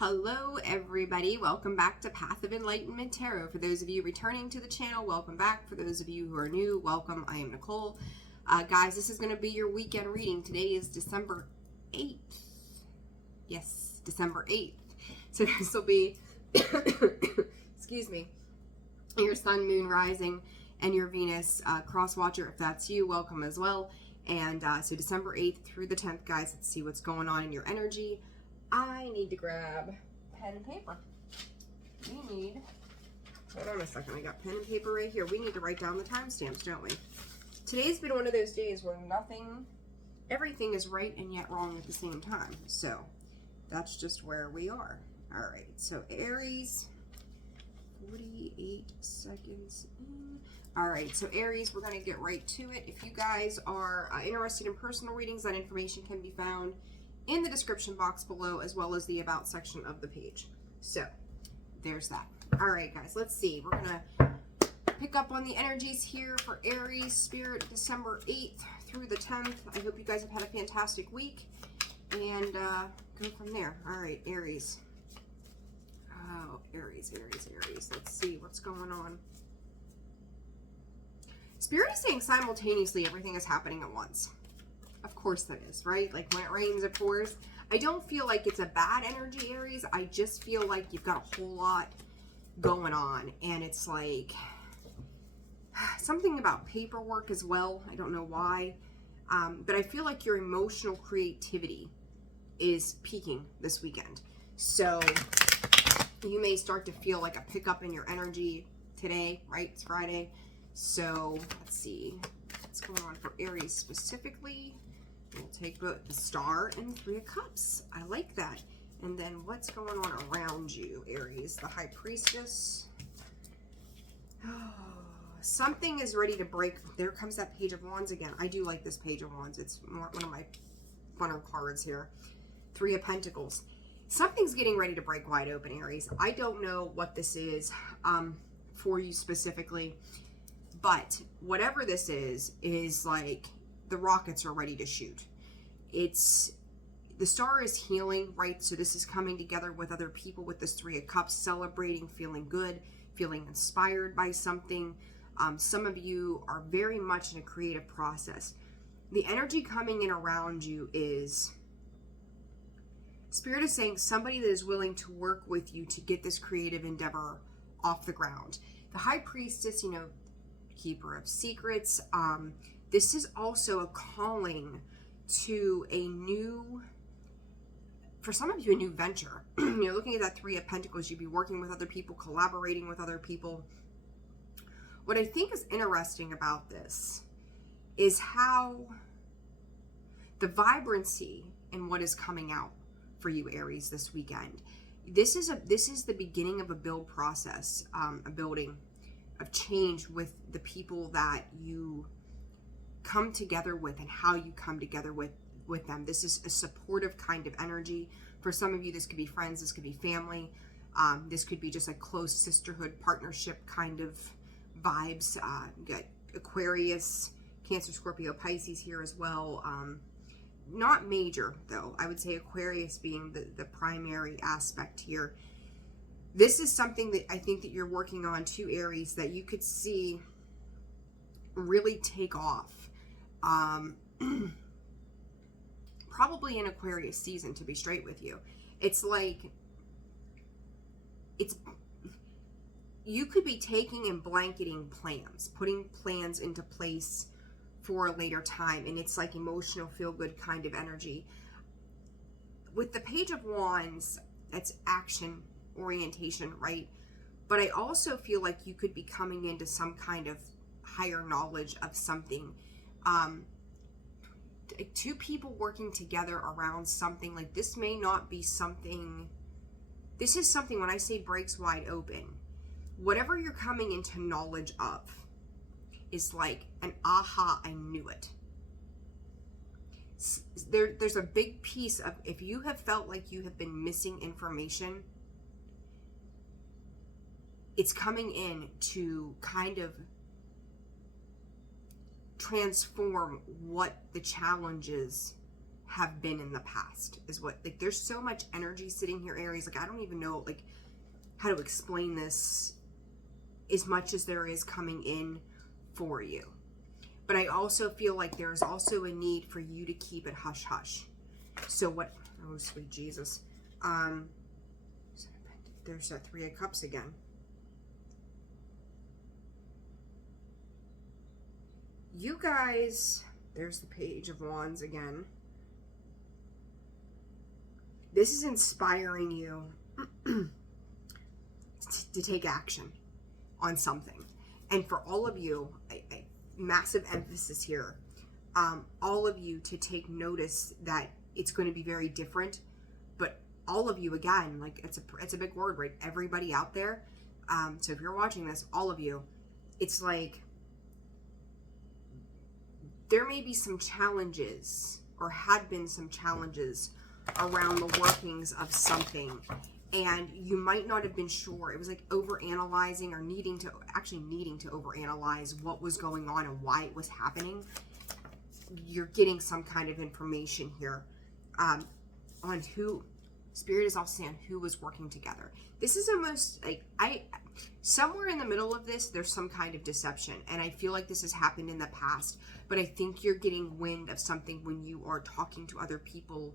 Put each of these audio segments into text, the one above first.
Hello everybody, welcome back to Path of Enlightenment Tarot. For those of you returning to the channel, welcome back. For those of you who are new, welcome. I am Nicole. Guys, this is going to be your weekend reading. Today is December 8th. Yes, December 8th. So this will be, excuse me, your Sun, Moon, Rising, and your Venus cross watcher. If that's you, welcome as well. And so December 8th through the 10th, guys, let's see what's going on in your energy. I need to grab pen and paper. We need, hold on a second, I got pen and paper right here. We need to write down the timestamps, don't we? Today's been one of those days where everything is right and yet wrong at the same time. So that's just where we are. All right, so Aries, 48 seconds in. All right, so Aries, we're gonna get right to it. If you guys are interested in personal readings, that information can be found in the description box below, as well as the about section of the page. So there's that. All right, guys, let's see. We're gonna pick up on the energies here for Aries Spirit, December 8th through the 10th. I hope you guys have had a fantastic week and go from there. All right, Aries. Oh, Aries. Let's see what's going on. Spirit is saying simultaneously everything is happening at once. Of course that is, right? Like when it rains, it pours. I don't feel like it's a bad energy, Aries. I just feel like you've got a whole lot going on. And it's like something about paperwork as well. I don't know why. But I feel like your emotional creativity is peaking this weekend. So you may start to feel like a pickup in your energy today, right? It's Friday. So let's see what's going on for Aries specifically. We'll take both the Star and 3 of Cups. I like that. And then what's going on around you, Aries? The High Priestess. Oh, something is ready to break. There comes that Page of Wands again. I do like this Page of Wands. It's one of my funner cards here. 3 of Pentacles. Something's getting ready to break wide open, Aries. I don't know what this is for you specifically, but whatever this is like the rockets are ready to shoot. It's the Star is healing, right? So this is coming together with other people with this 3 of Cups, celebrating, feeling good, feeling inspired by something. Some of you are very much in a creative process. The energy coming in around you is Spirit is saying somebody that is willing to work with you to get this creative endeavor off the ground. The High Priestess, you know, keeper of secrets. This is also a calling to a new, for some of you, a new venture. You're looking at that 3 of Pentacles. You'd be working with other people, collaborating with other people. What I think is interesting about this is how the vibrancy in what is coming out for you, Aries, this weekend. This is the beginning of a build process, a building of change with the people that you come together with and how you come together with them. This is a supportive kind of energy. For some of you, this could be friends, this could be family, this could be just a close sisterhood, partnership kind of vibes. You got Aquarius, Cancer, Scorpio, Pisces here as well. Not major though. I would say Aquarius being the primary aspect here. This is something that I think that you're working on too, Aries, that you could see really take off. Probably in Aquarius season, to be straight with you. It's like, you could be taking and blanketing plans, putting plans into place for a later time, and it's like emotional, feel-good kind of energy. With the Page of Wands, that's action orientation, right? But I also feel like you could be coming into some kind of higher knowledge of something. 2 people working together around something. Like this may not be something, this is something, when I say breaks wide open, whatever you're coming into knowledge of is like an aha, I knew it. There's a big piece of, if you have felt like you have been missing information, it's coming in to kind of transform what the challenges have been in the past, is what, like, there's so much energy sitting here, Aries. Like, I don't even know, like, how to explain this as much as there is coming in for you. But I also feel like there's also a need for you to keep it hush hush. So what, oh sweet Jesus. There's that Three of Cups again. You guys, there's the Page of Wands again. This is inspiring you to take action on something. And for all of you, massive emphasis here, all of you to take notice that it's going to be very different. But all of you, again, like, it's a big word, right? Everybody out there. So if you're watching this, all of you, it's like there may be some challenges, or had been some challenges around the workings of something, and you might not have been sure. It was like overanalyzing, or needing to overanalyze what was going on and why it was happening. You're getting some kind of information here on who, Spirit is also saying who was working together. This is almost like, somewhere in the middle of this, there's some kind of deception, and I feel like this has happened in the past, but I think you're getting wind of something when you are talking to other people.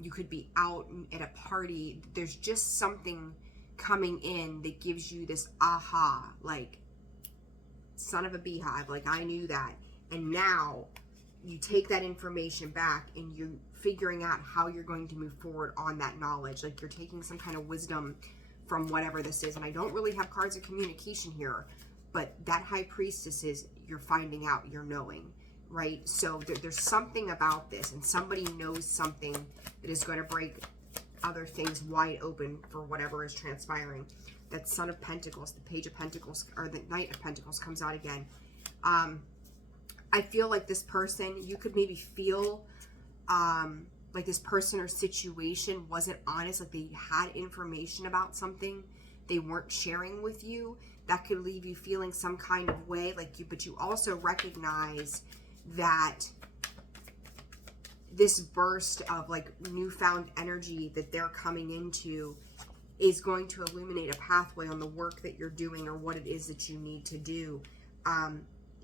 You could be out at a party. There's just something coming in that gives you this aha, like, son of a beehive, like, I knew that. And now you take that information back and you're figuring out how you're going to move forward on that knowledge. Like, you're taking some kind of wisdom from whatever this is. And I don't really have cards of communication here, but that High Priestess is, you're finding out, you're knowing, right? So there's something about this, and somebody knows something that is going to break other things wide open for whatever is transpiring. That Son of Pentacles, the Page of Pentacles, or the Knight of Pentacles comes out again. I feel like this person, you could maybe feel like this person or situation wasn't honest, like they had information about something they weren't sharing with you. That could leave you feeling some kind of way, like you, but you also recognize that this burst of like newfound energy that they're coming into is going to illuminate a pathway on the work that you're doing, or what it is that you need to do.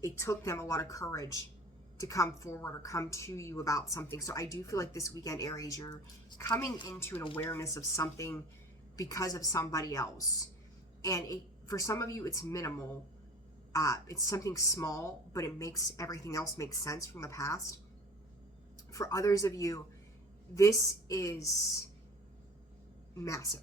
It took them a lot of courage to come forward or come to you about something. So I do feel like this weekend, Aries, you're coming into an awareness of something because of somebody else. And for some of you, it's minimal. It's something small, but it makes everything else make sense from the past. For others of you, this is massive.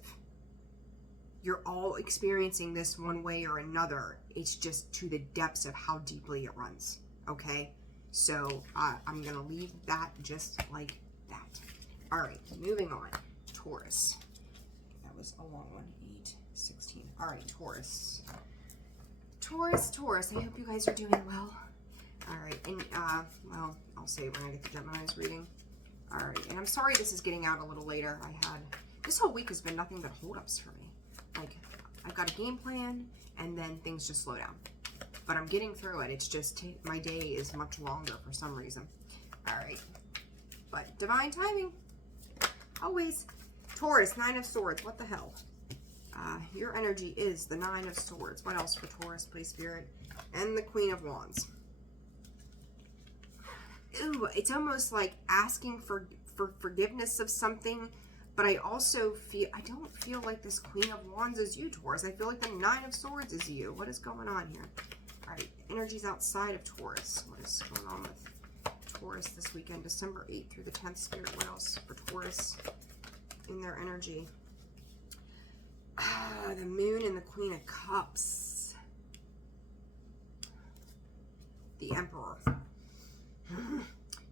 You're all experiencing this one way or another. It's just to the depths of how deeply it runs, okay? So I'm going to leave that just like that. All right, moving on. Taurus. That was a long one. 8, 16. All right, Taurus. Taurus. I hope you guys are doing well. All right, and well, I'll say it when I get the Gemini's reading. All right, and I'm sorry this is getting out a little later. This whole week has been nothing but holdups for me. Like, I've got a game plan, and then things just slow down. But I'm getting through it. It's just my day is much longer for some reason. All right, but divine timing, always. Taurus, 9 of Swords. What the hell? Your energy is the 9 of Swords. What else for Taurus, please, Spirit? And the Queen of Wands. Ooh, it's almost like asking for forgiveness of something, but I also feel, I don't feel like this Queen of Wands is you, Taurus. I feel like the 9 of Swords is you. What is going on here? All right, energies outside of Taurus. What is going on with Taurus this weekend? December 8th through the 10th, Spirit. What else for Taurus in their energy? The Moon and the Queen of Cups. The Emperor.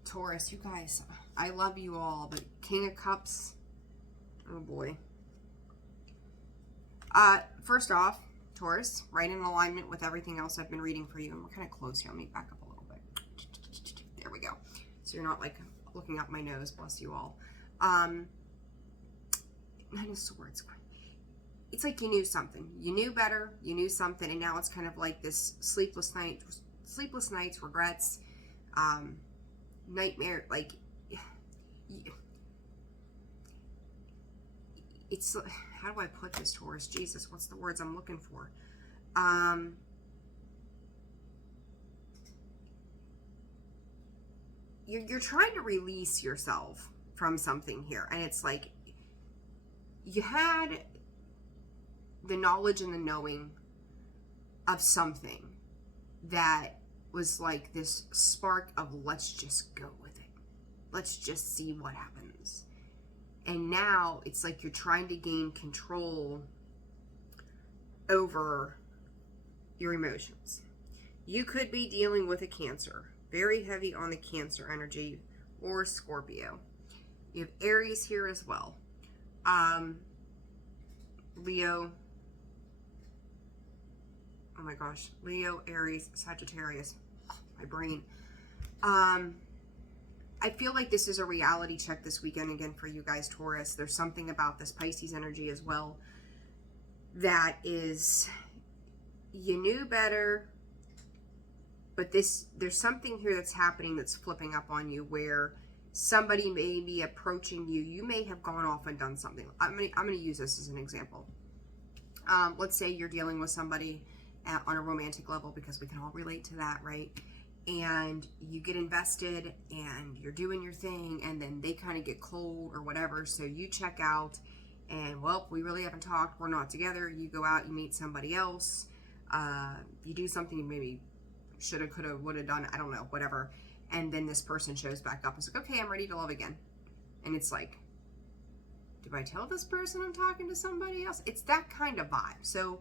Taurus, you guys, I love you all, but King of Cups, oh boy. First off, Taurus, right in alignment with everything else I've been reading for you, and we're kind of close here. Let me back up a little bit. There we go. So you're not like looking up my nose, bless you all. 9 of Swords. It's like you knew something. You knew better, you knew something, and now it's kind of like this sleepless nights, regrets, nightmare. Like, it's, how do I put this, Taurus? Jesus, what's the words I'm looking for? You're trying to release yourself from something here, and it's like you had the knowledge and the knowing of something that was like this spark of, let's just go with it, let's just see what happens. And now it's like you're trying to gain control over your emotions. You could be dealing with a Cancer, very heavy on the Cancer energy, or Scorpio. You have Aries here as well. Leo. Oh my gosh. Leo, Aries, Sagittarius. My brain. I feel like this is a reality check this weekend again for you guys, Taurus. There's something about this Pisces energy as well that is, you knew better, but there's something here that's happening that's flipping up on you, where somebody may be approaching you. You may have gone off and done something. I'm gonna use this as an example. Let's say you're dealing with somebody on a romantic level, because we can all relate to that, right? And you get invested and you're doing your thing, and then they kind of get cold or whatever, so you check out, and well, we really haven't talked, we're not together. You go out, you meet somebody else, you do something you maybe shoulda, coulda, woulda done, I don't know, whatever, and then this person shows back up and is like, okay, I'm ready to love again. And it's like, do I tell this person I'm talking to somebody else? It's that kind of vibe. So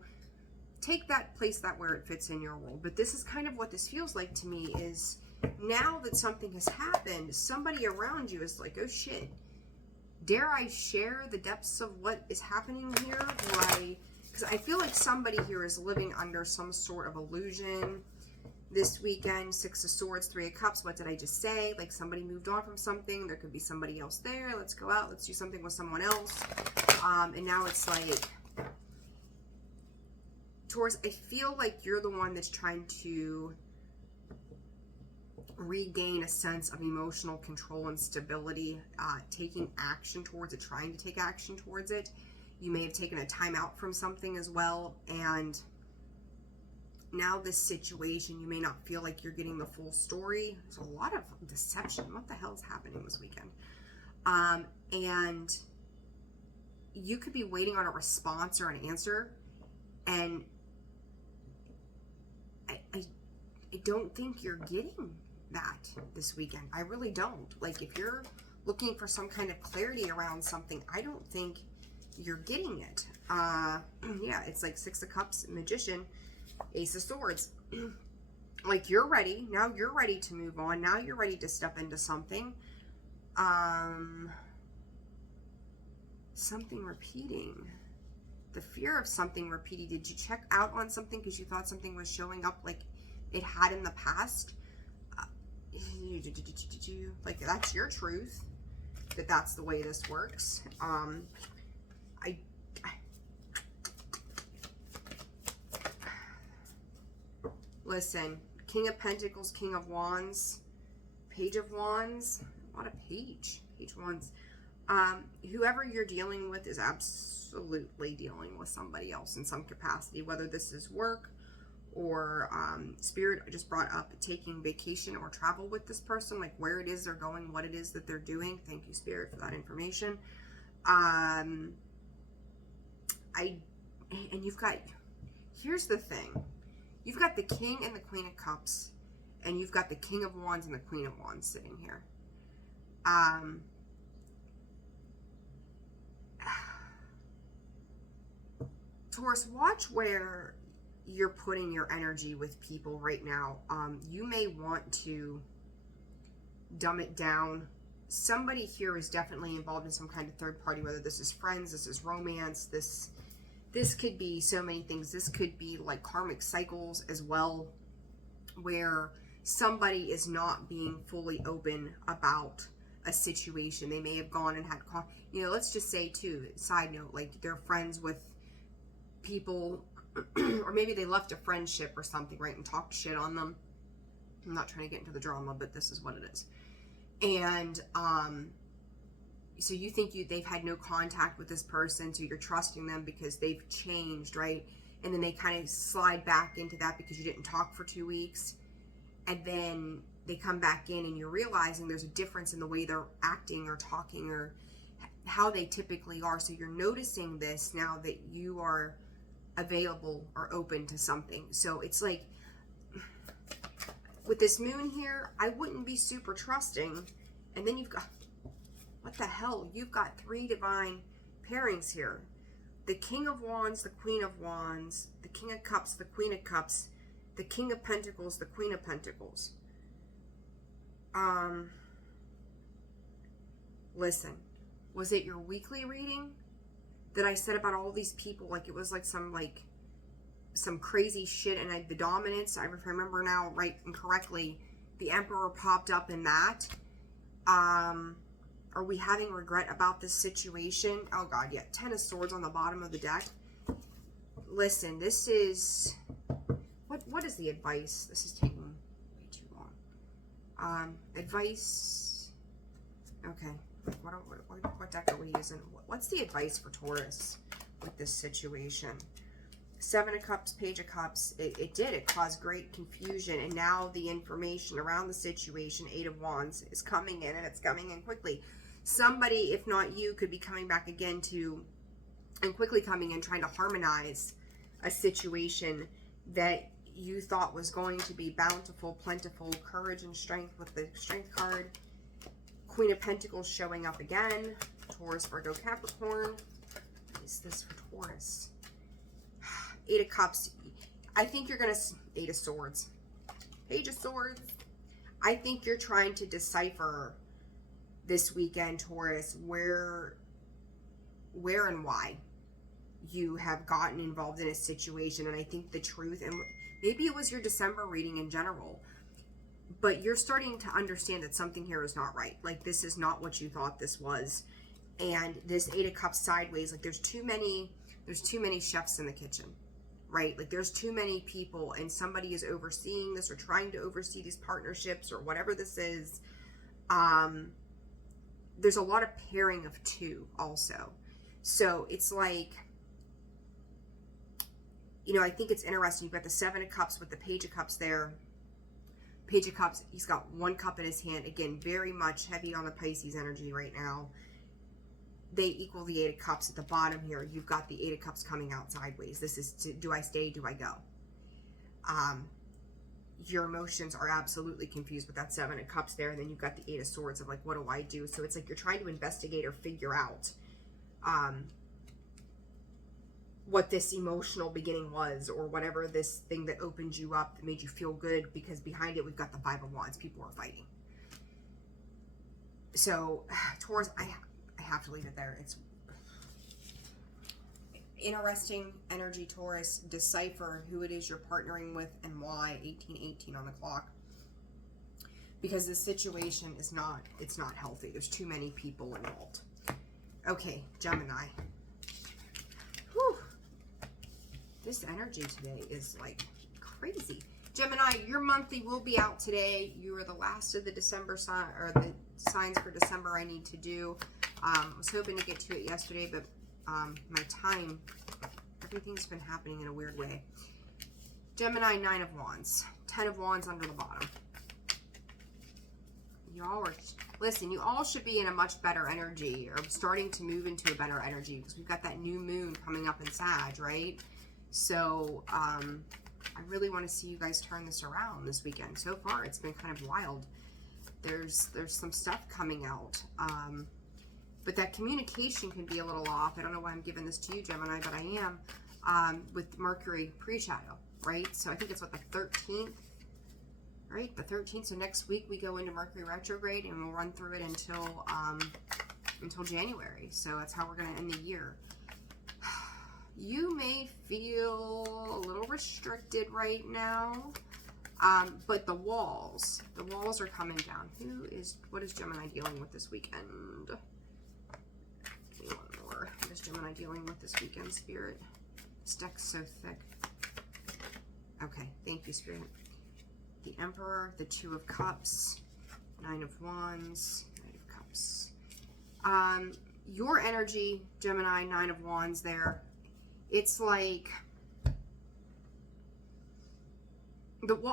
take that, place that where it fits in your world. But this is kind of what this feels like to me, is now that something has happened, somebody around you is like, oh shit, dare I share the depths of what is happening here? Do I, because I feel like somebody here is living under some sort of illusion this weekend. Six of Swords, Three of Cups. What did I just say? Like somebody moved on from something. There could be somebody else there. Let's go out. Let's do something with someone else. And now it's like, Taurus, I feel like you're the one that's trying to regain a sense of emotional control and stability, taking action towards it, trying to take action towards it. You may have taken a time out from something as well, and now this situation, you may not feel like you're getting the full story. There's a lot of deception. What the hell is happening this weekend? And you could be waiting on a response or an answer, and I don't think you're getting that this weekend. I really don't. Like, if you're looking for some kind of clarity around something, I don't think you're getting it. Yeah, it's like Six of Cups, Magician, Ace of Swords. Like, you're ready. Now you're ready to move on. Now you're ready to step into something. Something repeating. The fear of something repeating. Did you check out on something because you thought something was showing up like it had in the past? Like, that's your truth, that's the way this works. Listen, King of Pentacles, King of Wands, Page of Wands. What a page of Wands. Whoever you're dealing with is absolutely dealing with somebody else in some capacity, whether this is work or Spirit just brought up taking vacation or travel with this person, like where it is they're going, what it is that they're doing. Thank you, Spirit, for that information. And you've got, here's the thing, you've got the King and the Queen of Cups, and you've got the King of Wands and the Queen of Wands sitting here. Taurus, watch where you're putting your energy with people right now. You may want to dumb it down. Somebody here is definitely involved in some kind of third party, whether this is friends, this is romance, this could be so many things. This could be like karmic cycles as well, where somebody is not being fully open about a situation. They may have gone and had, let's just say too, side note, like they're friends with people, or maybe they left a friendship or something, right, and talked shit on them. I'm not trying to get into the drama, but this is what it is. And so you think they've had no contact with this person, so you're trusting them because they've changed, right? And then they kind of slide back into that because you didn't talk for 2 weeks. And then they come back in and you're realizing there's a difference in the way they're acting or talking or how they typically are. So you're noticing this now that you are available or open to something. So it's like with this moon here, I wouldn't be super trusting. And then you've got, what the hell? You've got 3 divine pairings here. The King of Wands, the Queen of Wands, the King of Cups, the Queen of Cups, the King of Pentacles, the Queen of Pentacles. Listen, was it your weekly reading that I said about all these people? Like it was like some crazy shit, and the dominance, if I remember now right and correctly, the Emperor popped up in that. Are we having regret about this situation? Oh God, yeah. 10 of Swords on the bottom of the deck. Listen, this is... What is the advice? This is taking way too long. Advice... Okay. What deck are we using? What's the advice for Taurus with this situation? 7 of Cups, Page of Cups. It caused great confusion, and now the information around the situation, 8 of Wands, is coming in, and it's coming in quickly. Somebody, if not you, could be coming back again and quickly coming in, trying to harmonize a situation that you thought was going to be bountiful, plentiful, courage and strength with the Strength card. Queen of Pentacles showing up again. Taurus, Virgo, Capricorn. What is this for Taurus? 8 of Cups. I think you're going to... 8 of Swords. Page of Swords. I think you're trying to decipher this weekend, Taurus, where and why you have gotten involved in a situation. And I think the truth, and maybe it was your December reading in general, but you're starting to understand that something here is not right. Like, this is not what you thought this was. And this 8 of Cups sideways, like there's too many chefs in the kitchen, right? Like there's too many people, and somebody is overseeing this or trying to oversee these partnerships or whatever this is. There's a lot of pairing of 2 also. So it's like, you know, I think it's interesting. You've got the 7 of Cups with the Page of Cups there. Page of Cups, he's got 1 cup in his hand. Again, very much heavy on the Pisces energy right now. They equal the 8 of Cups at the bottom here. You've got the 8 of Cups coming out sideways. This is, do I stay? Do I go? Your emotions are absolutely confused with that 7 of Cups there. And then you've got the 8 of Swords of like, what do I do? So it's like you're trying to investigate or figure out what this emotional beginning was, or whatever this thing that opened you up that made you feel good, because behind it we've got the 5 of Wands. People are fighting. So Taurus, I have to leave it there. It's interesting energy, Taurus. Decipher who it is you're partnering with and why. 1818 on the clock, because the situation is not, it's not healthy. There's too many people involved. Okay, Gemini. Whew. This energy today is like crazy. Gemini, your monthly will be out today. You are the last of the December sign, or the signs for December I need to do. I was hoping to get to it yesterday, but my time, everything's been happening in a weird way. Gemini, 9 of Wands, 10 of Wands under the bottom. Y'all are, listen, you all should be in a much better energy, or starting to move into a better energy, because we've got that new moon coming up in Sag, right? So I really want to see you guys turn this around this weekend. So far, it's been kind of wild. There's some stuff coming out. But that communication can be a little off. I don't know why I'm giving this to you, Gemini, but I am, with Mercury pre-shadow, right? So I think it's what, the 13th, right? The 13th. So next week we go into Mercury retrograde, and we'll run through it until January. So that's how we're going to end the year. You may feel a little restricted right now, but the walls are coming down. What is Gemini dealing with this weekend? Give me one more. What is Gemini dealing with this weekend, Spirit? This deck's so thick. Okay, thank you, Spirit. The Emperor, the 2 of Cups, 9 of Wands, 9 of Cups. Your energy, Gemini, 9 of Wands there, it's like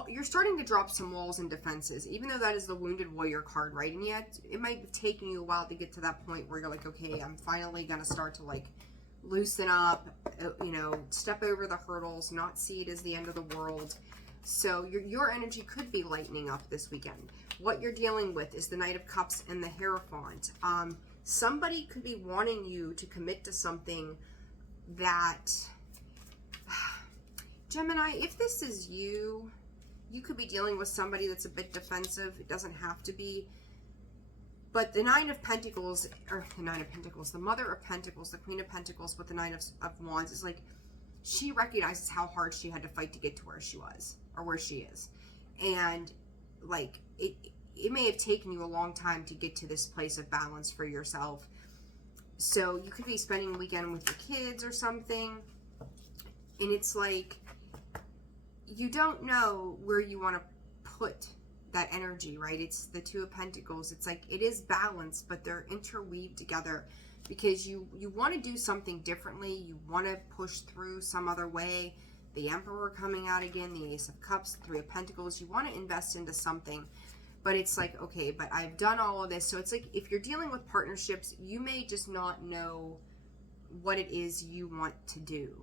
you're starting to drop some walls and defenses, even though that is the Wounded Warrior card, right? And yet it might have taken you a while to get to that point where you're like, okay, I'm finally going to start to like loosen up, you know, step over the hurdles, not see it as the end of the world. So your energy could be lightening up this weekend. What you're dealing with is the Knight of Cups and the Hierophant. Somebody could be wanting you to commit to something that, Gemini, if this is you, you could be dealing with somebody that's a bit defensive. It doesn't have to be. But the Nine of Pentacles, or the Nine of Pentacles, the Mother of Pentacles, the Queen of Pentacles with the Nine of Wands is like, she recognizes how hard she had to fight to get to where she was, or where she is. And like, it may have taken you a long time to get to this place of balance for yourself. So you could be spending the weekend with your kids or something. And it's like, you don't know where you want to put that energy, right? It's the Two of Pentacles. It's like, it is balanced, but they're interweaved together because you want to do something differently. You want to push through some other way. The Emperor coming out again, the Ace of Cups, Three of Pentacles. You want to invest into something, but it's like, okay, but I've done all of this. So it's like, if you're dealing with partnerships, you may just not know what it is you want to do.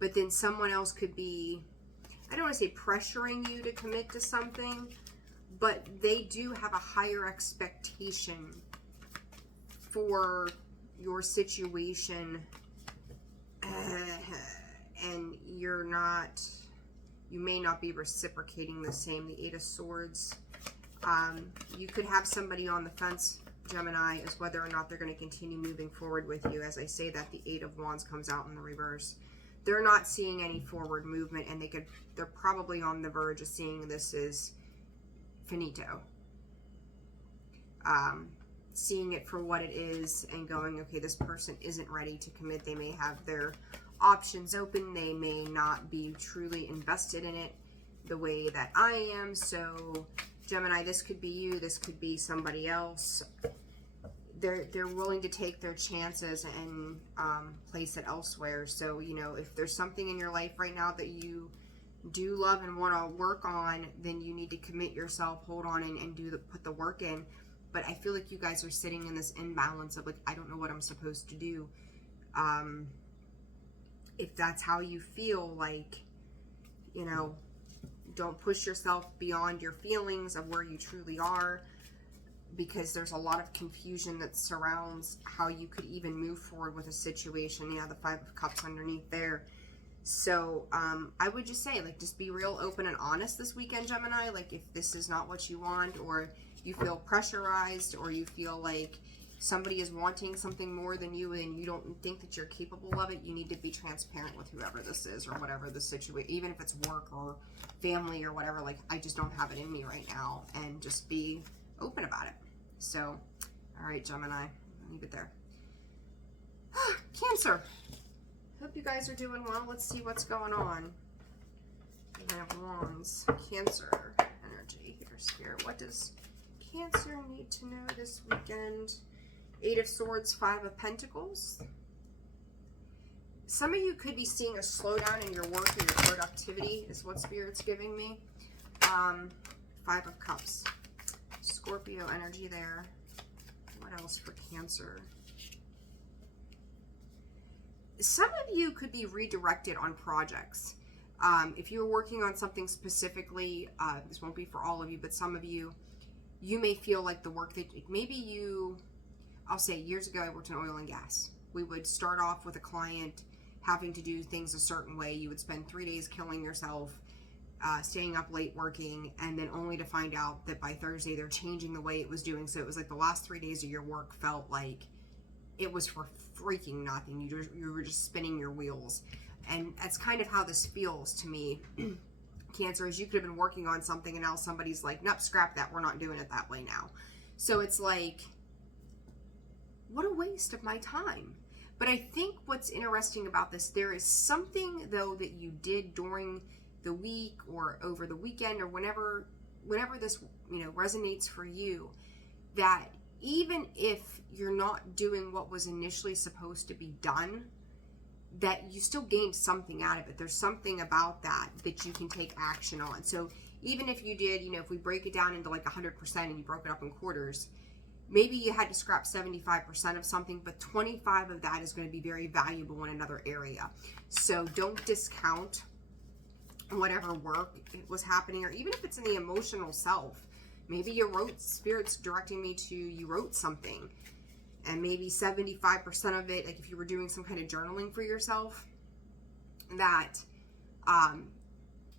But then someone else could be, I don't want to say pressuring you to commit to something, but they do have a higher expectation for your situation, and you may not be reciprocating the same. The Eight of Swords. You could have somebody on the fence, Gemini, as whether or not they're going to continue moving forward with you. As I say that, the Eight of Wands comes out in the reverse. They're not seeing any forward movement, and they're probably on the verge of seeing this as finito. Seeing it for what it is and going, okay, this person isn't ready to commit. They may have their options open. They may not be truly invested in it the way that I am. So Gemini, this could be you. This could be somebody else. They're willing to take their chances and place it elsewhere. So, you know, if there's something in your life right now that you do love and want to work on, then you need to commit yourself, hold on, and put the work in. But I feel like you guys are sitting in this imbalance of like, I don't know what I'm supposed to do. If that's how you feel, like, you know, don't push yourself beyond your feelings of where you truly are, because there's a lot of confusion that surrounds how you could even move forward with a situation. You know, the Five of Cups underneath there. So I would just say, like, just be real open and honest this weekend, Gemini. Like, if this is not what you want, or you feel pressurized, or you feel like somebody is wanting something more than you and you don't think that you're capable of it, you need to be transparent with whoever this is or whatever the situation, even if it's work or family or whatever. Like, I just don't have it in me right now, and just be open about it. So, all right, Gemini, I'll leave it there. Cancer. Hope you guys are doing well. Let's see what's going on. Nine of Wands. Cancer energy here, Spirit. What does Cancer need to know this weekend? Eight of Swords, Five of Pentacles. Some of you could be seeing a slowdown in your work and your productivity is what Spirit's giving me. Five of Cups. Scorpio energy there. What else for Cancer? Some of you could be redirected on projects. If you're working on something specifically, this won't be for all of you, but some of you, you may feel like the work that maybe you, I'll say years ago, I worked in oil and gas. We would start off with a client having to do things a certain way. You would spend 3 days killing yourself, staying up late working, and then only to find out that by Thursday they're changing the way it was doing. So it was like the last 3 days of your work felt like it was for freaking nothing. You were just spinning your wheels. And that's kind of how this feels to me. Cancer, is you could have been working on something and now somebody's like, nope, scrap that. We're not doing it that way now. So it's like, what a waste of my time. But I think what's interesting about this, there is something though that you did during the week or over the weekend or whenever this, you know, resonates for you, that even if you're not doing what was initially supposed to be done, that you still gained something out of it. There's something about that that you can take action on. So even if you did, you know, if we break it down into like 100% and you broke it up in quarters, maybe you had to scrap 75% of something, but 25 of that is going to be very valuable in another area. So don't discount whatever work was happening, or even if it's in the emotional self. Maybe you wrote, Spirit's directing me to, you wrote something, and maybe 75% of it, like if you were doing some kind of journaling for yourself, that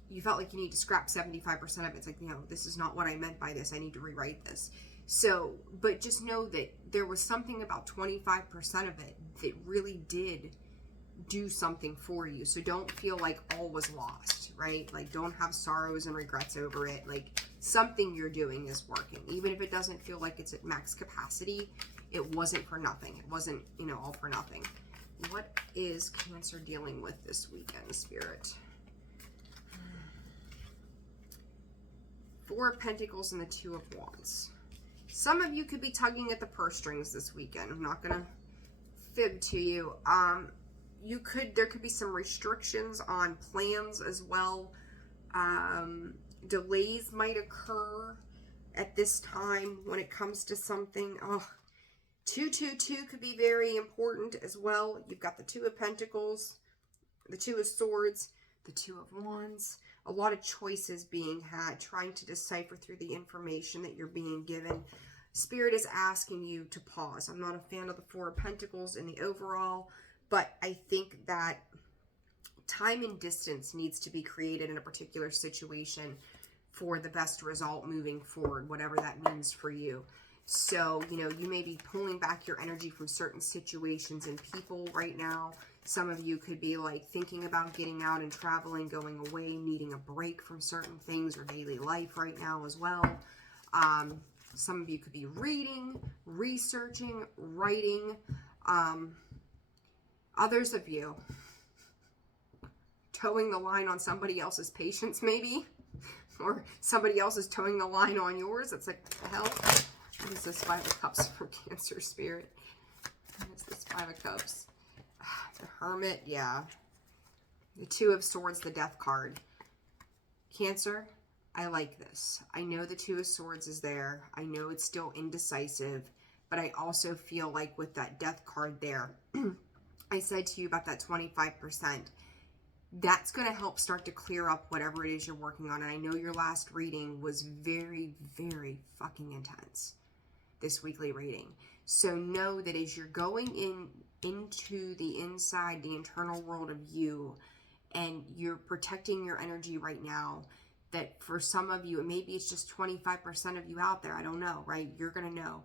you felt like you need to scrap 75% of it. It's like, you know, this is not what I meant by this. I need to rewrite this. So, but just know that there was something about 25% of it that really did do something for you. So don't feel like all was lost, right? Like, don't have sorrows and regrets over it. Like, something you're doing is working. Even if it doesn't feel like it's at max capacity, it wasn't for nothing. It wasn't, you know, all for nothing. What is Cancer dealing with this weekend, Spirit? Four of Pentacles and the Two of Wands. Some of you could be tugging at the purse strings this weekend. I'm not gonna fib to you. There could be some restrictions on plans as well. Delays might occur at this time when it comes to something. 222 could be very important as well. You've got the Two of Pentacles, the Two of Swords, the Two of Wands. A lot of choices being had, trying to decipher through the information that you're being given. Spirit is asking you to pause. I'm not a fan of the Four of Pentacles in the overall, but I think that time and distance needs to be created in a particular situation for the best result moving forward, whatever that means for you. So, you know, you may be pulling back your energy from certain situations and people right now. Some of you could be like thinking about getting out and traveling, going away, needing a break from certain things or daily life right now as well. Some of you could be reading, researching, writing. Others of you towing the line on somebody else's patience maybe, or somebody else is towing the line on yours. It's like, what the hell? What is this Five of Cups for Cancer, Spirit? What is this Five of Cups? The Hermit, yeah. The Two of Swords, the Death card. Cancer, I like this. I know the Two of Swords is there. I know it's still indecisive, but I also feel like with that Death card there, I said to you about that 25%, that's going to help start to clear up whatever it is you're working on. And I know your last reading was very, very fucking intense, this weekly reading. So know that as you're going into the inside, the internal world of you, and you're protecting your energy right now, that for some of you, maybe it's just 25% of you out there, I don't know, right? You're going to know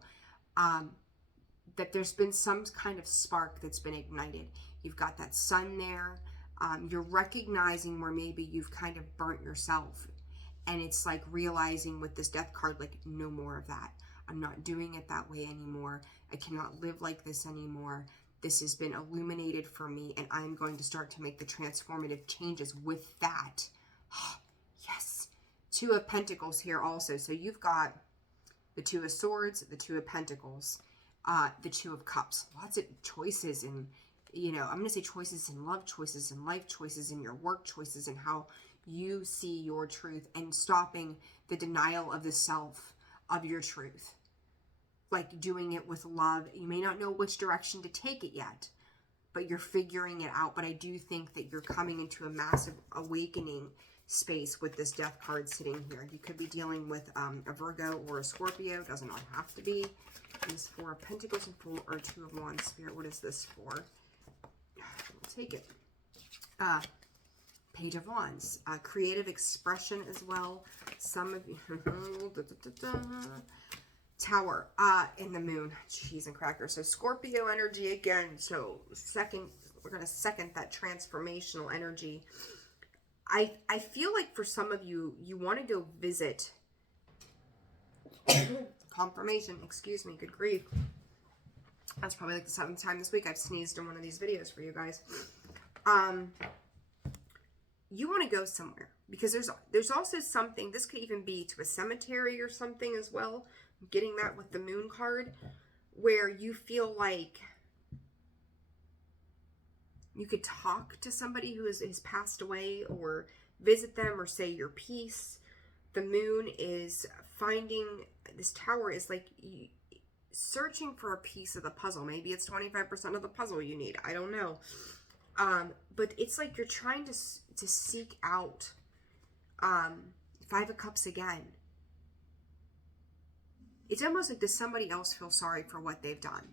that there's been some kind of spark that's been ignited. You've got that sun there. You're recognizing where maybe you've kind of burnt yourself. And it's like realizing with this Death card, like, no more of that. I'm not doing it that way anymore. I cannot live like this anymore. This has been illuminated for me, and I'm going to start to make the transformative changes with that. Yes. Two of Pentacles here also. So you've got the Two of Swords, the Two of Pentacles, the Two of Cups. Lots of choices in, you know, I'm going to say choices in love, choices in life, choices in your work, choices in how you see your truth, and stopping the denial of the self of your truth. Like doing it with love. You may not know which direction to take it yet, but you're figuring it out. But I do think that you're coming into a massive awakening space with this Death card sitting here. You could be dealing with a Virgo or a Scorpio. Doesn't not have to be. This Four of Pentacles and Two of Wands. Spirit, what is this for? We'll take it. Page of Wands. Creative expression as well. Some of you... Tower in the Moon. Cheese and crackers. So Scorpio energy again. So we're going to second that transformational energy. I feel like for some of you, you want to go visit. Confirmation. Excuse me. Good grief. That's probably like the 7th time this week I've sneezed in one of these videos for you guys. You want to go somewhere because there's also something. This could even be to a cemetery or something as well. getting that with the Moon card, where you feel like you could talk to somebody who has passed away, or visit them, or say your piece. The Moon is finding, this Tower is like searching for a piece of the puzzle. Maybe it's 25% of the puzzle you need. I don't know. But it's like you're trying to seek out Five of Cups again. It's almost like, does somebody else feel sorry for what they've done?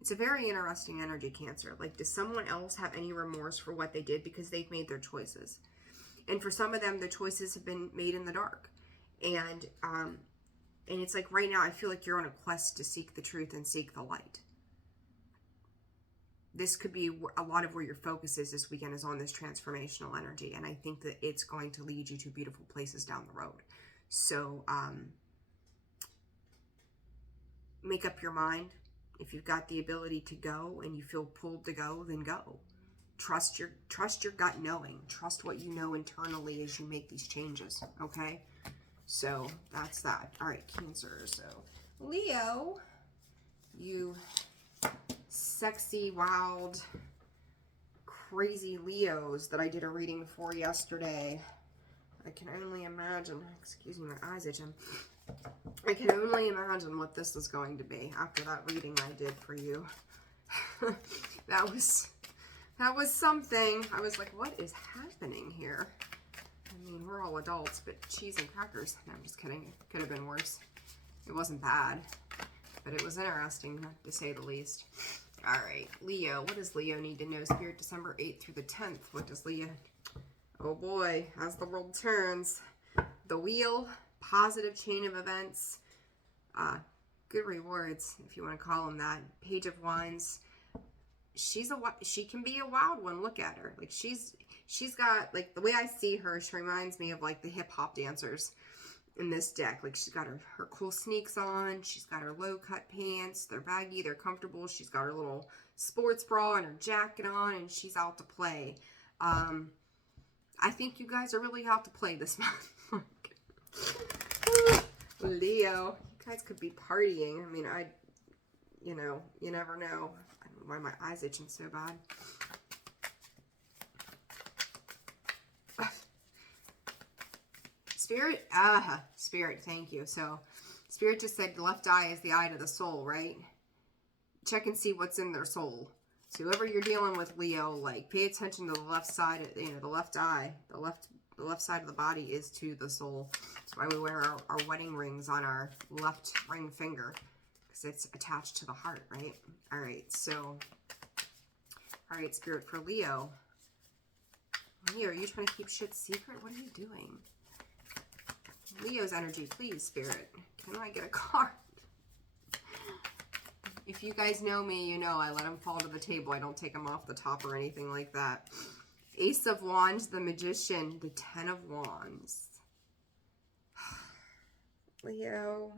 It's a very interesting energy, Cancer. Like, does someone else have any remorse for what they did because they've made their choices? And for some of them, the choices have been made in the dark. And it's like right now, I feel like you're on a quest to seek the truth and seek the light. This could be a lot of where your focus is this weekend, is on this transformational energy. And I think that it's going to lead you to beautiful places down the road. So, make up your mind. If you've got the ability to go and you feel pulled to go, then go. Trust your gut knowing. Trust what you know internally as you make these changes, okay? So that's that. All right, Cancer. So Leo, you sexy, wild, crazy Leos that I did a reading for yesterday. I can only imagine, excuse me, my eyes itching. I can only imagine what this is going to be after that reading I did for you. That was something. I was like, what is happening here? I mean, we're all adults, but cheese and crackers. No, I'm just kidding. It could have been worse. It wasn't bad, but it was interesting, to say the least. All right, Leo. What does Leo need to know? Spirit, December 8th through the 10th. What does Leo... Oh boy, as the world turns. The wheel, positive chain of events, good rewards, if you want to call them that. Page of Wands. She can be a wild one. Look at her. Like, she's got, like, the way I see her, she reminds me of like the hip hop dancers in this deck. Like, she's got her cool sneaks on. She's got her low cut pants. They're baggy. They're comfortable. She's got her little sports bra and her jacket on, and she's out to play. I think you guys are really out to play this month. Leo, you guys could be partying. I mean, you know, you never know. I don't know why my eyes itching so bad. Spirit, Spirit, thank you. So, Spirit just said the left eye is the eye to the soul, right? Check and see what's in their soul. So whoever you're dealing with, Leo, like, pay attention to the left side, the left eye, the left side of the body is to the soul. That's why we wear our wedding rings on our left ring finger, because it's attached to the heart, right? All right, so, all right, Spirit, for Leo. Leo, are you trying to keep shit secret? What are you doing? Leo's energy, please, Spirit. Can I get a card? If you guys know me, you know I let them fall to the table. I don't take them off the top or anything like that. Ace of Wands, the Magician, the Ten of Wands. Leo.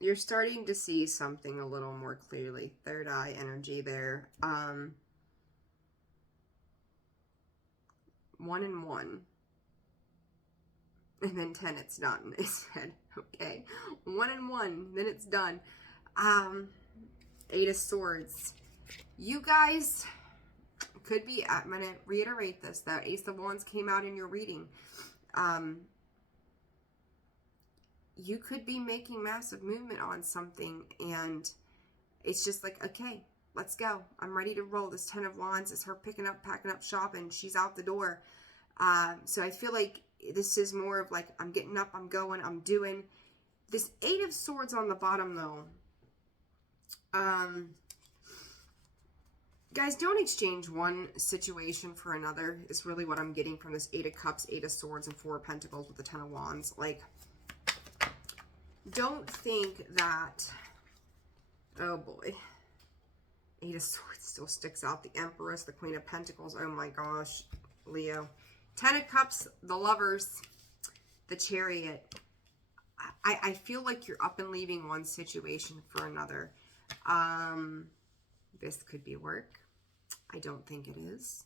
You're starting to see something a little more clearly. Third eye energy there. 1 and 1. And then 10, it's done. They said, okay, 1 and 1, then it's done. 8 of Swords. You guys could be, I'm going to reiterate this, that Ace of Wands came out in your reading. You could be making massive movement on something, and it's just like, okay, let's go. I'm ready to roll. This 10 of Wands is her packing up shop, and she's out the door. So I feel like this is more of like, I'm getting up, I'm going, I'm doing. This 8 of Swords on the bottom, though. Guys, don't exchange one situation for another, is really what I'm getting from this 8 of Cups, 8 of Swords, and 4 of Pentacles with the 10 of Wands. Like, don't think that, oh boy, 8 of Swords still sticks out. The Empress, the Queen of Pentacles, oh my gosh, Leo. 10 of Cups, the Lovers, the Chariot. I feel like you're up and leaving one situation for another. This could be work. I don't think it is.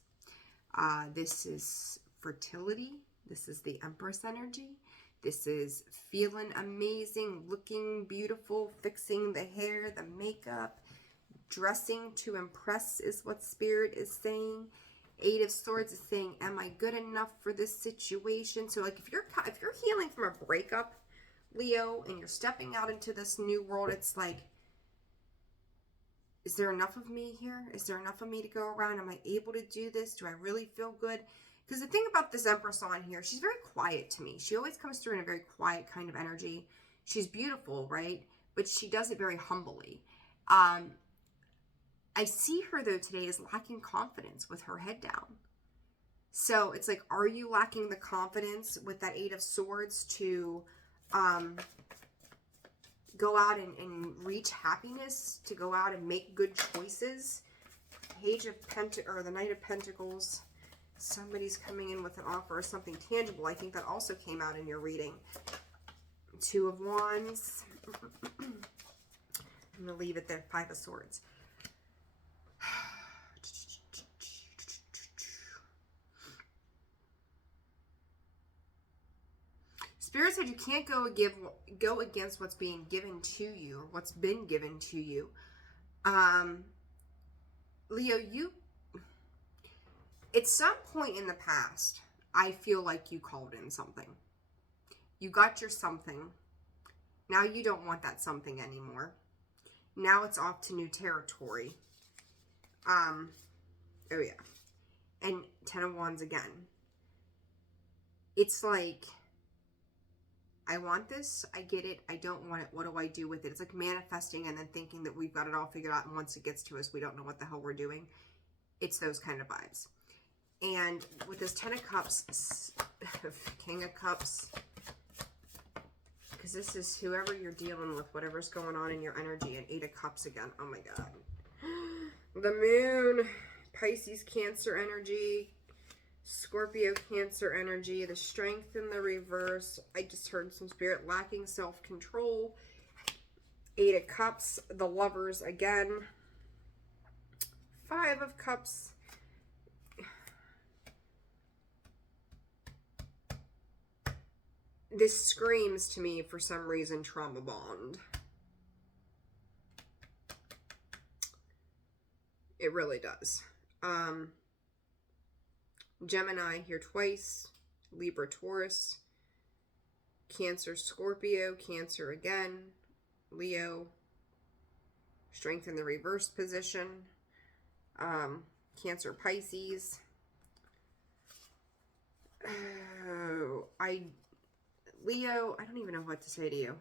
This is fertility. This is the Empress energy. This is feeling amazing, looking beautiful, fixing the hair, the makeup, dressing to impress is what Spirit is saying. Eight of Swords is saying, am I good enough for this situation? So like if you're healing from a breakup, Leo, and you're stepping out into this new world, it's like, is there enough of me here? Is there enough of me to go around? Am I able to do this? Do I really feel good? Because the thing about this Empress on here, she's very quiet to me. She always comes through in a very quiet kind of energy. She's beautiful, right? But she does it very humbly. I see her, though, today as lacking confidence with her head down. So it's like, are you lacking the confidence with that Eight of Swords to go out and reach happiness, to go out and make good choices? Page of Pentacles, or the Knight of Pentacles. Somebody's coming in with an offer of something tangible. I think that also came out in your reading. Two of Wands. I'm going to leave it there. Five of Swords. Spirit said you can't go against what's being given to you, or what's been given to you. Leo, at some point in the past, I feel like you called in something. You got your something. Now you don't want that something anymore. Now it's off to new territory. Oh yeah. And Ten of Wands again. It's like, I want this, I get it, I don't want it, what do I do with it? It's like manifesting and then thinking that we've got it all figured out, and once it gets to us, we don't know what the hell we're doing. It's those kind of vibes. And with this Ten of Cups, King of Cups, because this is whoever you're dealing with, whatever's going on in your energy, and Eight of Cups again. Oh my God. The Moon, Pisces, Cancer energy, Scorpio, Cancer energy, the Strength in the reverse. I just heard some Spirit lacking self-control. Eight of Cups, the Lovers again. Five of Cups. This screams to me, for some reason, trauma bond. It really does. Gemini here twice. Libra, Taurus. Cancer, Scorpio. Cancer again. Leo. Strength in the reverse position. Cancer, Pisces. Oh, Leo, I don't even know what to say to you.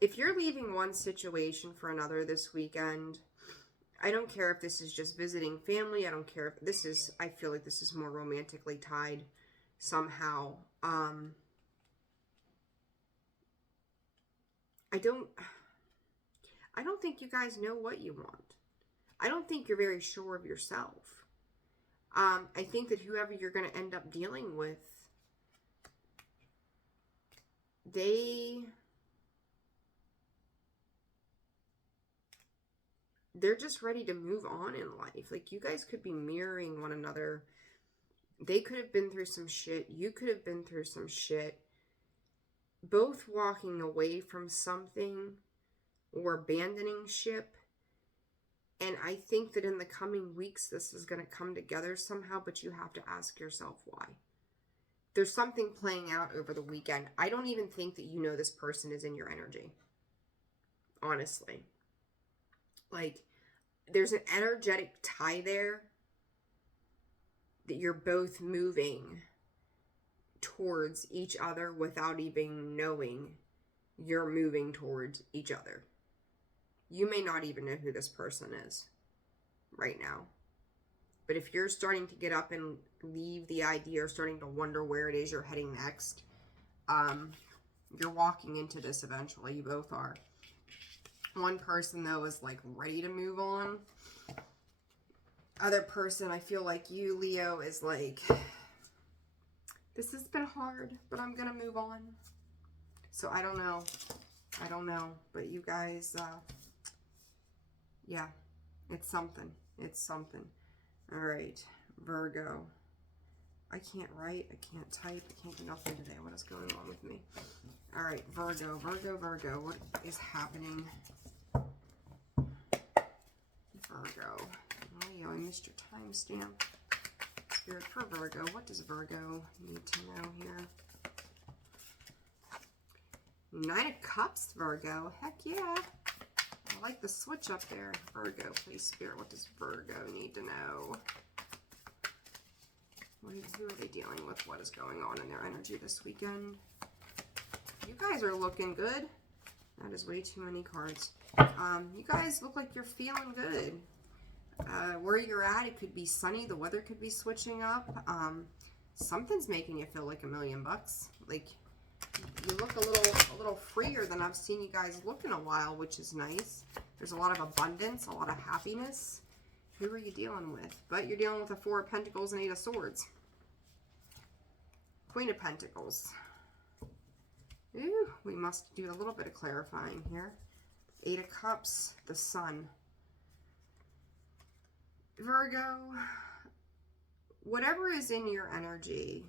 If you're leaving one situation for another this weekend, I don't care if this is just visiting family. I don't care if this is, I feel like this is more romantically tied somehow. I don't think you guys know what you want. I don't think you're very sure of yourself. I think that whoever you're going to end up dealing with, they're just ready to move on in life. Like, you guys could be mirroring one another. They could have been through some shit. You could have been through some shit. Both walking away from something or abandoning ship. And I think that in the coming weeks, this is going to come together somehow, but you have to ask yourself why. There's something playing out over the weekend. I don't even think that you know this person is in your energy. Honestly. Like, there's an energetic tie there that you're both moving towards each other without even knowing you're moving towards each other. You may not even know who this person is right now. But if you're starting to get up and leave the idea, or starting to wonder where it is you're heading next, you're walking into this eventually. You both are. One person, though, is like ready to move on. Other person, I feel like you, Leo, is like, this has been hard, but I'm going to move on. So I don't know. I don't know. But you guys, yeah, it's something. It's something. All right, Virgo. I can't write, I can't type, I can't do nothing today. What is going on with me? All right, Virgo, Virgo, Virgo. What is happening? Virgo. Oh, yeah, I missed your timestamp. Spirit for Virgo. What does Virgo need to know here? Nine of Cups, Virgo. Heck yeah. I like the switch up there. Virgo, please, Spirit. What does Virgo need to know? Who are they dealing with? What is going on in their energy this weekend? You guys are looking good. That is way too many cards. You guys look like you're feeling good. Where you're at, it could be sunny. The weather could be switching up. Something's making you feel like $1,000,000. Like, you look a little freer than I've seen you guys look in a while, which is nice. There's a lot of abundance, a lot of happiness. Who are you dealing with? But you're dealing with a Four of Pentacles and Eight of Swords. Queen of Pentacles. Ooh, we must do a little bit of clarifying here. Eight of Cups, the Sun. Virgo, whatever is in your energy,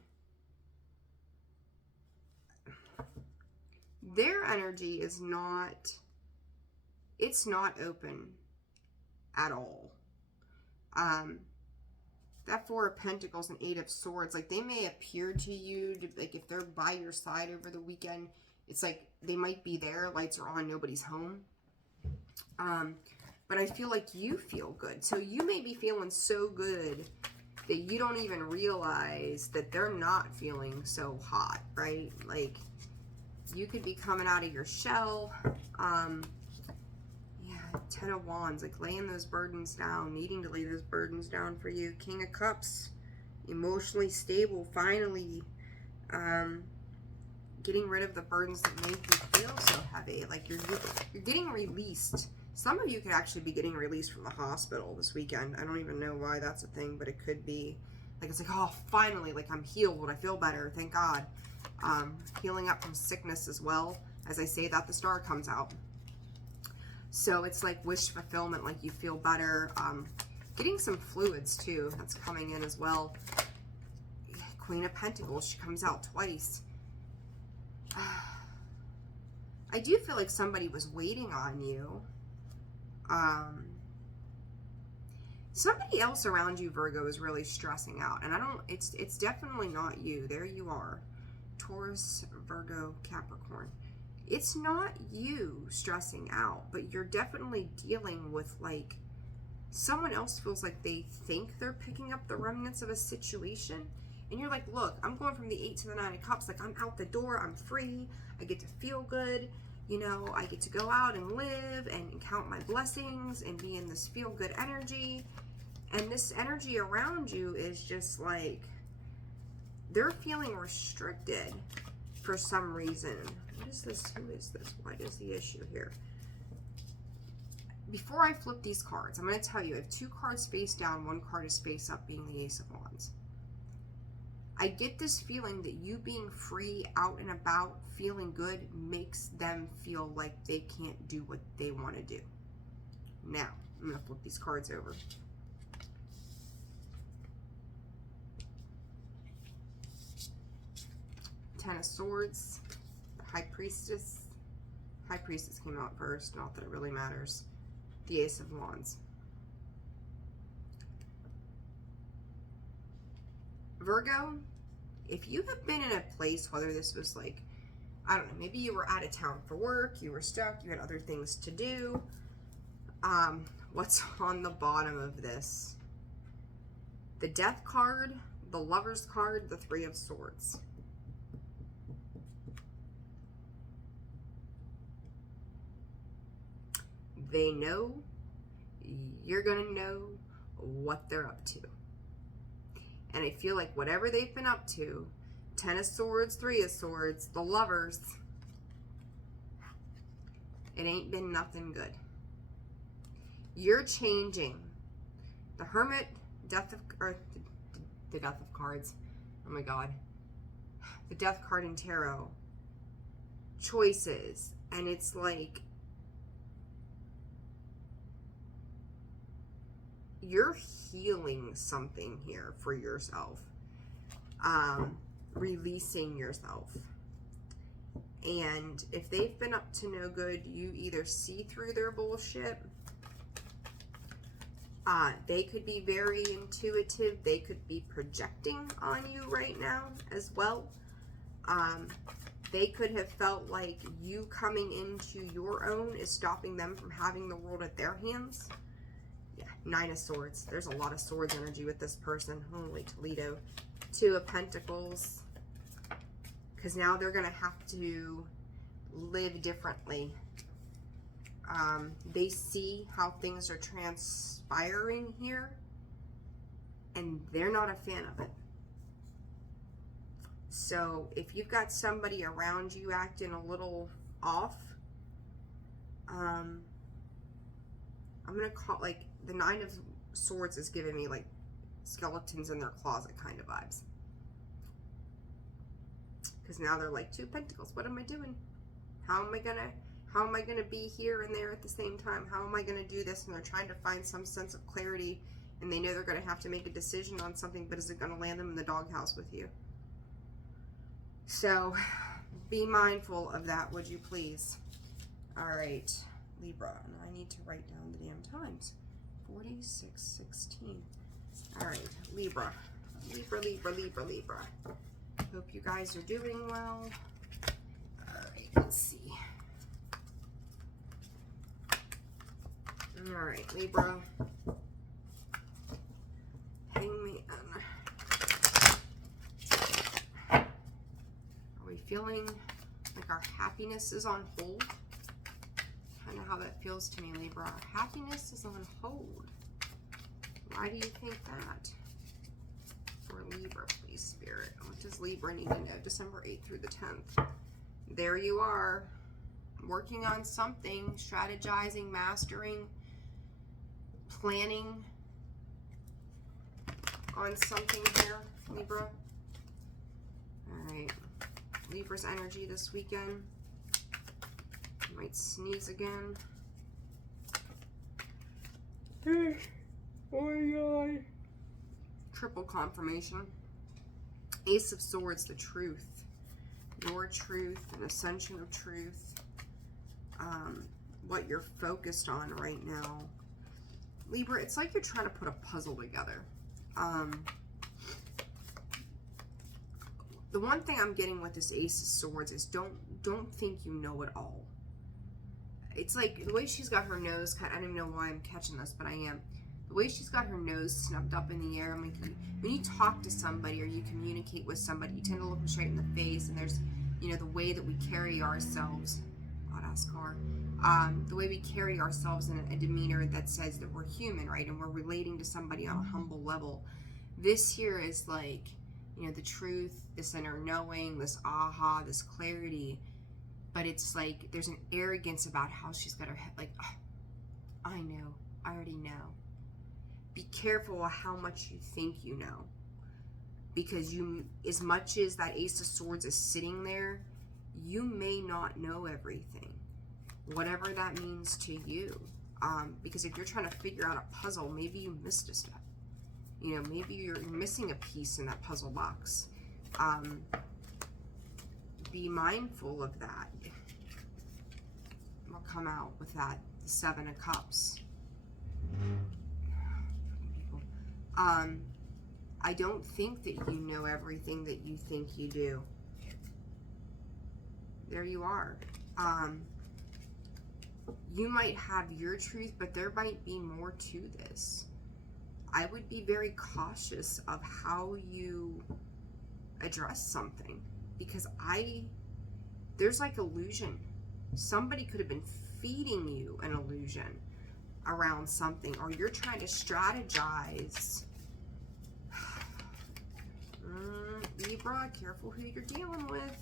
their energy is not, it's not open at all. That Four of Pentacles and Eight of Swords, like, they may appear to you to, like, if they're by your side over the weekend, it's like they might be there, lights are on, nobody's home. But I feel like you feel good. So you may be feeling so good that you don't even realize that they're not feeling so hot, right? Like, you could be coming out of your shell. Yeah, Ten of Wands, like laying those burdens down, needing to lay those burdens down for you. King of Cups, emotionally stable, finally. Getting rid of the burdens that make you feel so heavy. Like, you're getting released. Some of you could actually be getting released from the hospital this weekend. I don't even know why that's a thing, but it could be. Like, it's like, oh, finally, like, I'm healed. I feel better. Thank God. Healing up from sickness as well. As I say that, the star comes out. So it's like wish fulfillment, like you feel better. Getting some fluids, too. That's coming in as well. Queen of Pentacles, she comes out twice. I do feel like somebody was waiting on you. Somebody else around you, Virgo, is really stressing out. And it's definitely not you. There you are. Taurus, Virgo, Capricorn. It's not you stressing out, but you're definitely dealing with, like, someone else feels like they think they're picking up the remnants of a situation. And you're like, look, I'm going from the 8 to the 9 of Cups. Like, I'm out the door. I'm free. I get to feel good. You know, I get to go out and live and count my blessings and be in this feel-good energy. And this energy around you is just like, they're feeling restricted for some reason. What is this? Who is this? What is the issue here? Before I flip these cards, I'm going to tell you, I have 2 cards face down, 1 card is face up, being the Ace of Wands. I get this feeling that you being free, out and about, feeling good, makes them feel like they can't do what they want to do. Now, I'm going to flip these cards over. Ten of Swords, the High Priestess. High Priestess came out first, not that it really matters. The Ace of Wands. Virgo, if you have been in a place, whether this was like, I don't know, maybe you were out of town for work, you were stuck, you had other things to do. What's on the bottom of this? The Death card, the Lover's card, the Three of Swords. They know, you're gonna know what they're up to. And I feel like whatever they've been up to, Ten of Swords, Three of Swords, the Lovers, it ain't been nothing good. You're changing. The Hermit, Death of, or the Death of cards. Oh my God. The Death card in Tarot. Choices. And it's like, you're healing something here for yourself. releasing yourself. And if they've been up to no good, you either see through their bullshit. They could be very intuitive. They could be projecting on you right now as well. They could have felt like you coming into your own is stopping them from having the world at their hands. Yeah, 9 of Swords. There's a lot of Swords energy with this person. Holy Toledo. 2 of Pentacles. Because now they're going to have to live differently. They see how things are transpiring here, and they're not a fan of it. So if you've got somebody around you acting a little off, I'm going to call, like, the 9 of Swords is giving me, like, skeletons in their closet kind of vibes. Because now they're like 2 Pentacles. What am I doing? How am I gonna be here and there at the same time? How am I gonna do this? And they're trying to find some sense of clarity, and they know they're gonna have to make a decision on something, but is it gonna land them in the doghouse with you? So be mindful of that, would you please? All right, Libra, and I need to write down the damn times. 46:16. All right, Libra. Libra. Hope you guys are doing well. All right, let's see. All right, Libra. Hangman. Are we feeling like our happiness is on hold? Kind of how that feels to me, Libra. Our happiness is on hold. Why do you think that? For Libra, please, Spirit. What does Libra need to know? December 8th through the 10th. There you are. Working on something. Strategizing, mastering, planning on something here, Libra. Alright. Libra's energy this weekend. Might sneeze again. Oh my god. Triple confirmation. Ace of Swords, the truth. Your truth, an ascension of truth. What you're focused on right now. Libra, it's like you're trying to put a puzzle together. The one thing I'm getting with this Ace of Swords is don't think you know it all. It's like the way she's got her nose, I don't even know why I'm catching this, but I am. The way she's got her nose snubbed up in the air, I'm like, when you talk to somebody or you communicate with somebody, you tend to look them straight in the face, and there's, you know, the way that we carry ourselves. Badass car. The way we carry ourselves in a demeanor that says that we're human, right? And we're relating to somebody on a humble level. This here is like, you know, the truth, this inner knowing, this aha, this clarity. But it's like there's an arrogance about how she's got her head, like, oh, I know, I already know. Be careful of how much you think you know. Because you, as much as that Ace of Swords is sitting there, you may not know everything. Whatever that means to you. Because if you're trying to figure out a puzzle, maybe you missed a step. You know, maybe you're missing a piece in that puzzle box. Be mindful of that. We'll come out with that, the 7 of Cups. I don't think that you know everything that you think you do. There you are. You might have your truth, but there might be more to this. I would be very cautious of how you address something, because there's like illusion. Somebody could have been feeding you an illusion around something, or you're trying to strategize. Libra, careful who you're dealing with.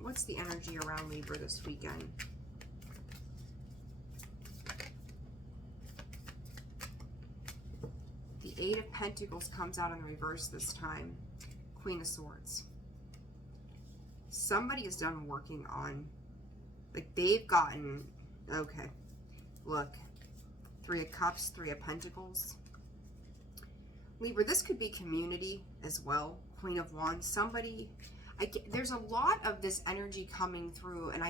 What's the energy around Libra this weekend? The 8 of Pentacles comes out in reverse this time. Queen of Swords. Somebody is done working on, like, they've gotten, okay, look, 3 of Cups, 3 of Pentacles. Libra, this could be community as well. Queen of Wands. Somebody, there's a lot of this energy coming through, and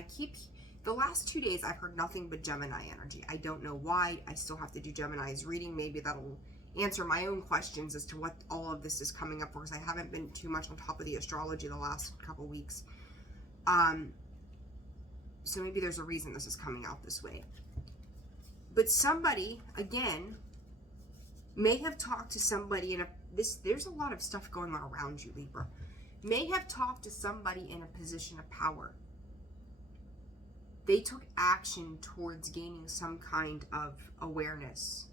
the last 2 days I've heard nothing but Gemini energy. I don't know why. I still have to do Gemini's reading. Maybe that'll answer my own questions as to what all of this is coming up for, because I haven't been too much on top of the astrology the last couple weeks. So maybe there's a reason this is coming out this way. But somebody, again, may have talked to somebody there's a lot of stuff going on around you, Libra. May have talked to somebody in a position of power. They took action towards gaining some kind of awareness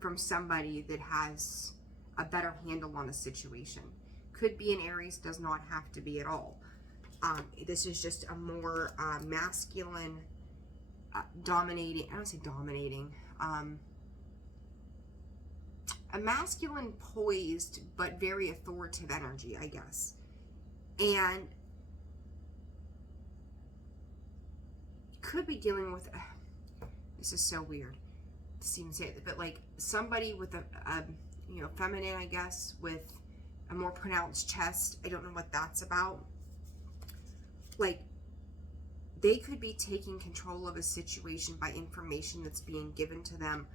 from somebody that has a better handle on a situation. Could be an Aries, does not have to be at all. This is just a more masculine, dominating, I don't say dominating, a masculine poised but very authoritative energy, I guess. And could be dealing with, this is so weird to even say it, but like somebody with a you know, feminine, I guess, with a more pronounced chest. I don't know what that's about. Like, they could be taking control of a situation by information that's being given to them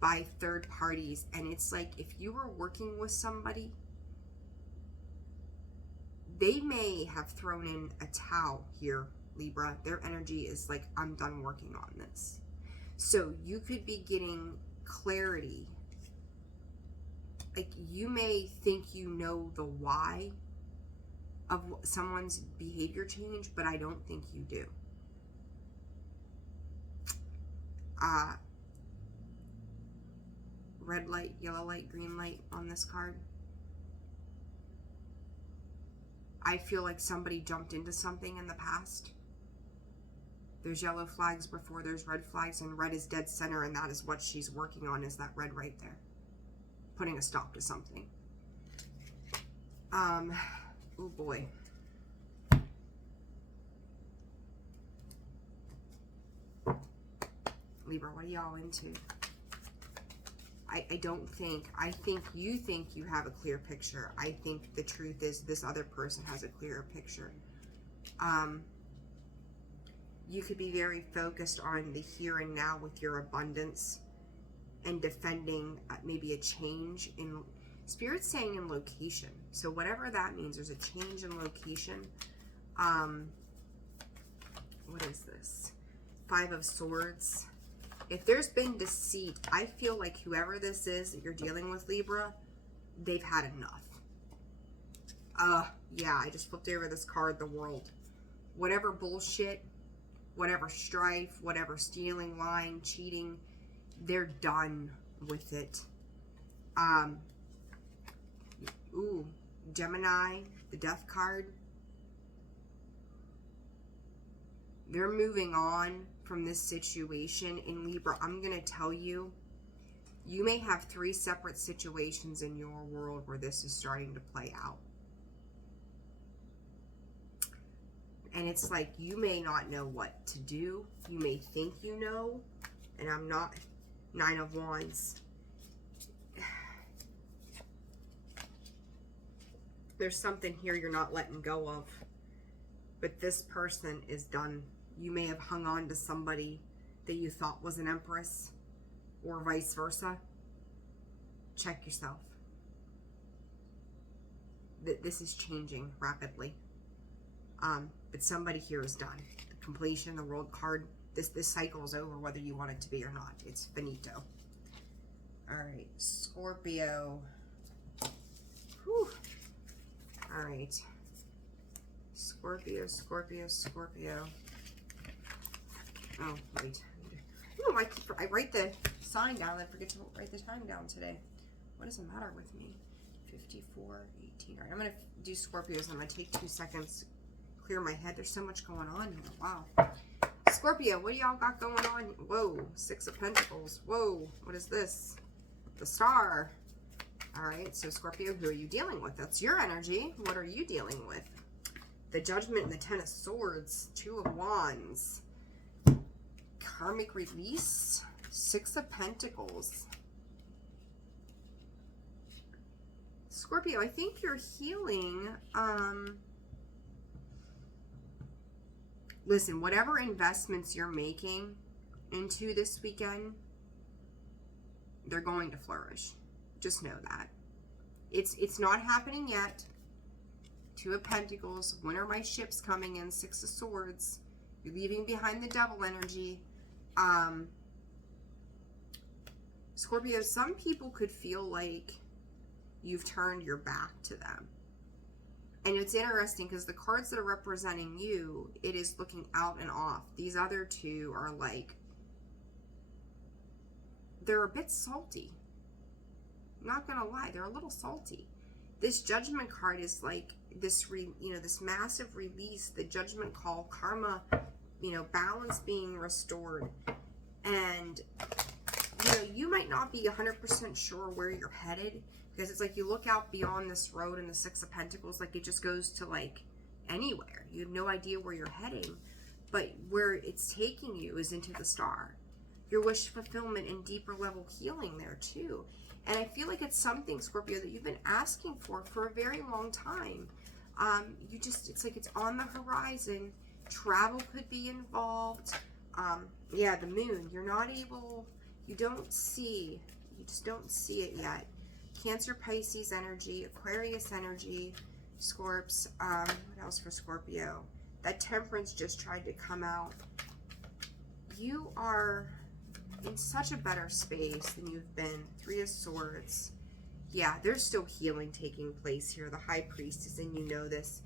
by third parties. And it's like, if you were working with somebody, they may have thrown in a towel here, Libra. Their energy is like, I'm done working on this. So you could be getting clarity. Like, you may think you know the why of someone's behavior change, but I don't think you do. Red light, yellow light, green light on this card. I feel like somebody jumped into something in the past. There's yellow flags before there's red flags, and red is dead center, and that is what she's working on, is that red right there. Putting a stop to something. Oh boy. Libra, what are y'all into? I don't think, I think you have a clear picture. I think the truth is this other person has a clearer picture. You could be very focused on the here and now with your abundance and defending maybe a change in, Spirit's saying in location. So whatever that means, there's a change in location. What is this? 5 of Swords. If there's been deceit, I feel like whoever this is that you're dealing with, Libra, they've had enough. Yeah, I just flipped over this card, the World. Whatever bullshit, whatever strife, whatever stealing, lying, cheating, they're done with it. Ooh, Gemini, the Death card. They're moving on from this situation. In Libra, I'm going to tell you, you may have 3 separate situations in your world where this is starting to play out. And it's like, you may not know what to do. You may think you know, and I'm not. 9 of Wands. There's something here you're not letting go of. But this person is done. You may have hung on to somebody that you thought was an empress, or vice versa. Check yourself. This is changing rapidly. But somebody here is done. The completion, the World card. This cycle is over, whether you want it to be or not. It's finito. All right, Scorpio. Whew. All right. Scorpio, Scorpio, Scorpio. Oh, wait. Oh, I write the sign down and I forget to write the time down today. What is the matter with me? 54, 18. All right, I'm going to do Scorpios. I'm going to take 2 seconds, clear my head. There's so much going on here. Wow. Scorpio, what do y'all got going on? Whoa, 6 of Pentacles. Whoa, what is this? The Star. All right, so Scorpio, who are you dealing with? That's your energy. What are you dealing with? The Judgment and the 10 of Swords. 2 of Wands. Karmic release. 6 of Pentacles. Scorpio, I think you're healing. Listen, whatever investments you're making into this weekend, they're going to flourish. Just know that. It's not happening yet. Two of Pentacles. When are my ships coming in? Six of Swords. You're leaving behind the Devil energy. Scorpio, some people could feel like you've turned your back to them. And it's interesting because the cards that are representing you, it is looking out and off. These other two are like, they're a bit salty. I'm not gonna lie, they're a little salty. This Judgment card is like this, this massive release, the Judgment call, karma, balance being restored. And, you might not be 100% sure where you're headed, because it's like you look out beyond this road and the Six of Pentacles, like it just goes to like anywhere. You have no idea where you're heading, but where it's taking you is into the star. Your wish fulfillment and deeper level healing there too. And I feel like it's something, Scorpio, that you've been asking for a very long time. It's like it's on the horizon. Travel could be involved. Yeah, the moon, you just don't see it yet. Cancer, Pisces energy, Aquarius energy, Scorps. What else for Scorpio? That Temperance just tried to come out. You are in such a better space than you've been. Three of Swords. Yeah, there's still healing taking place here. The High Priestess, and you know this.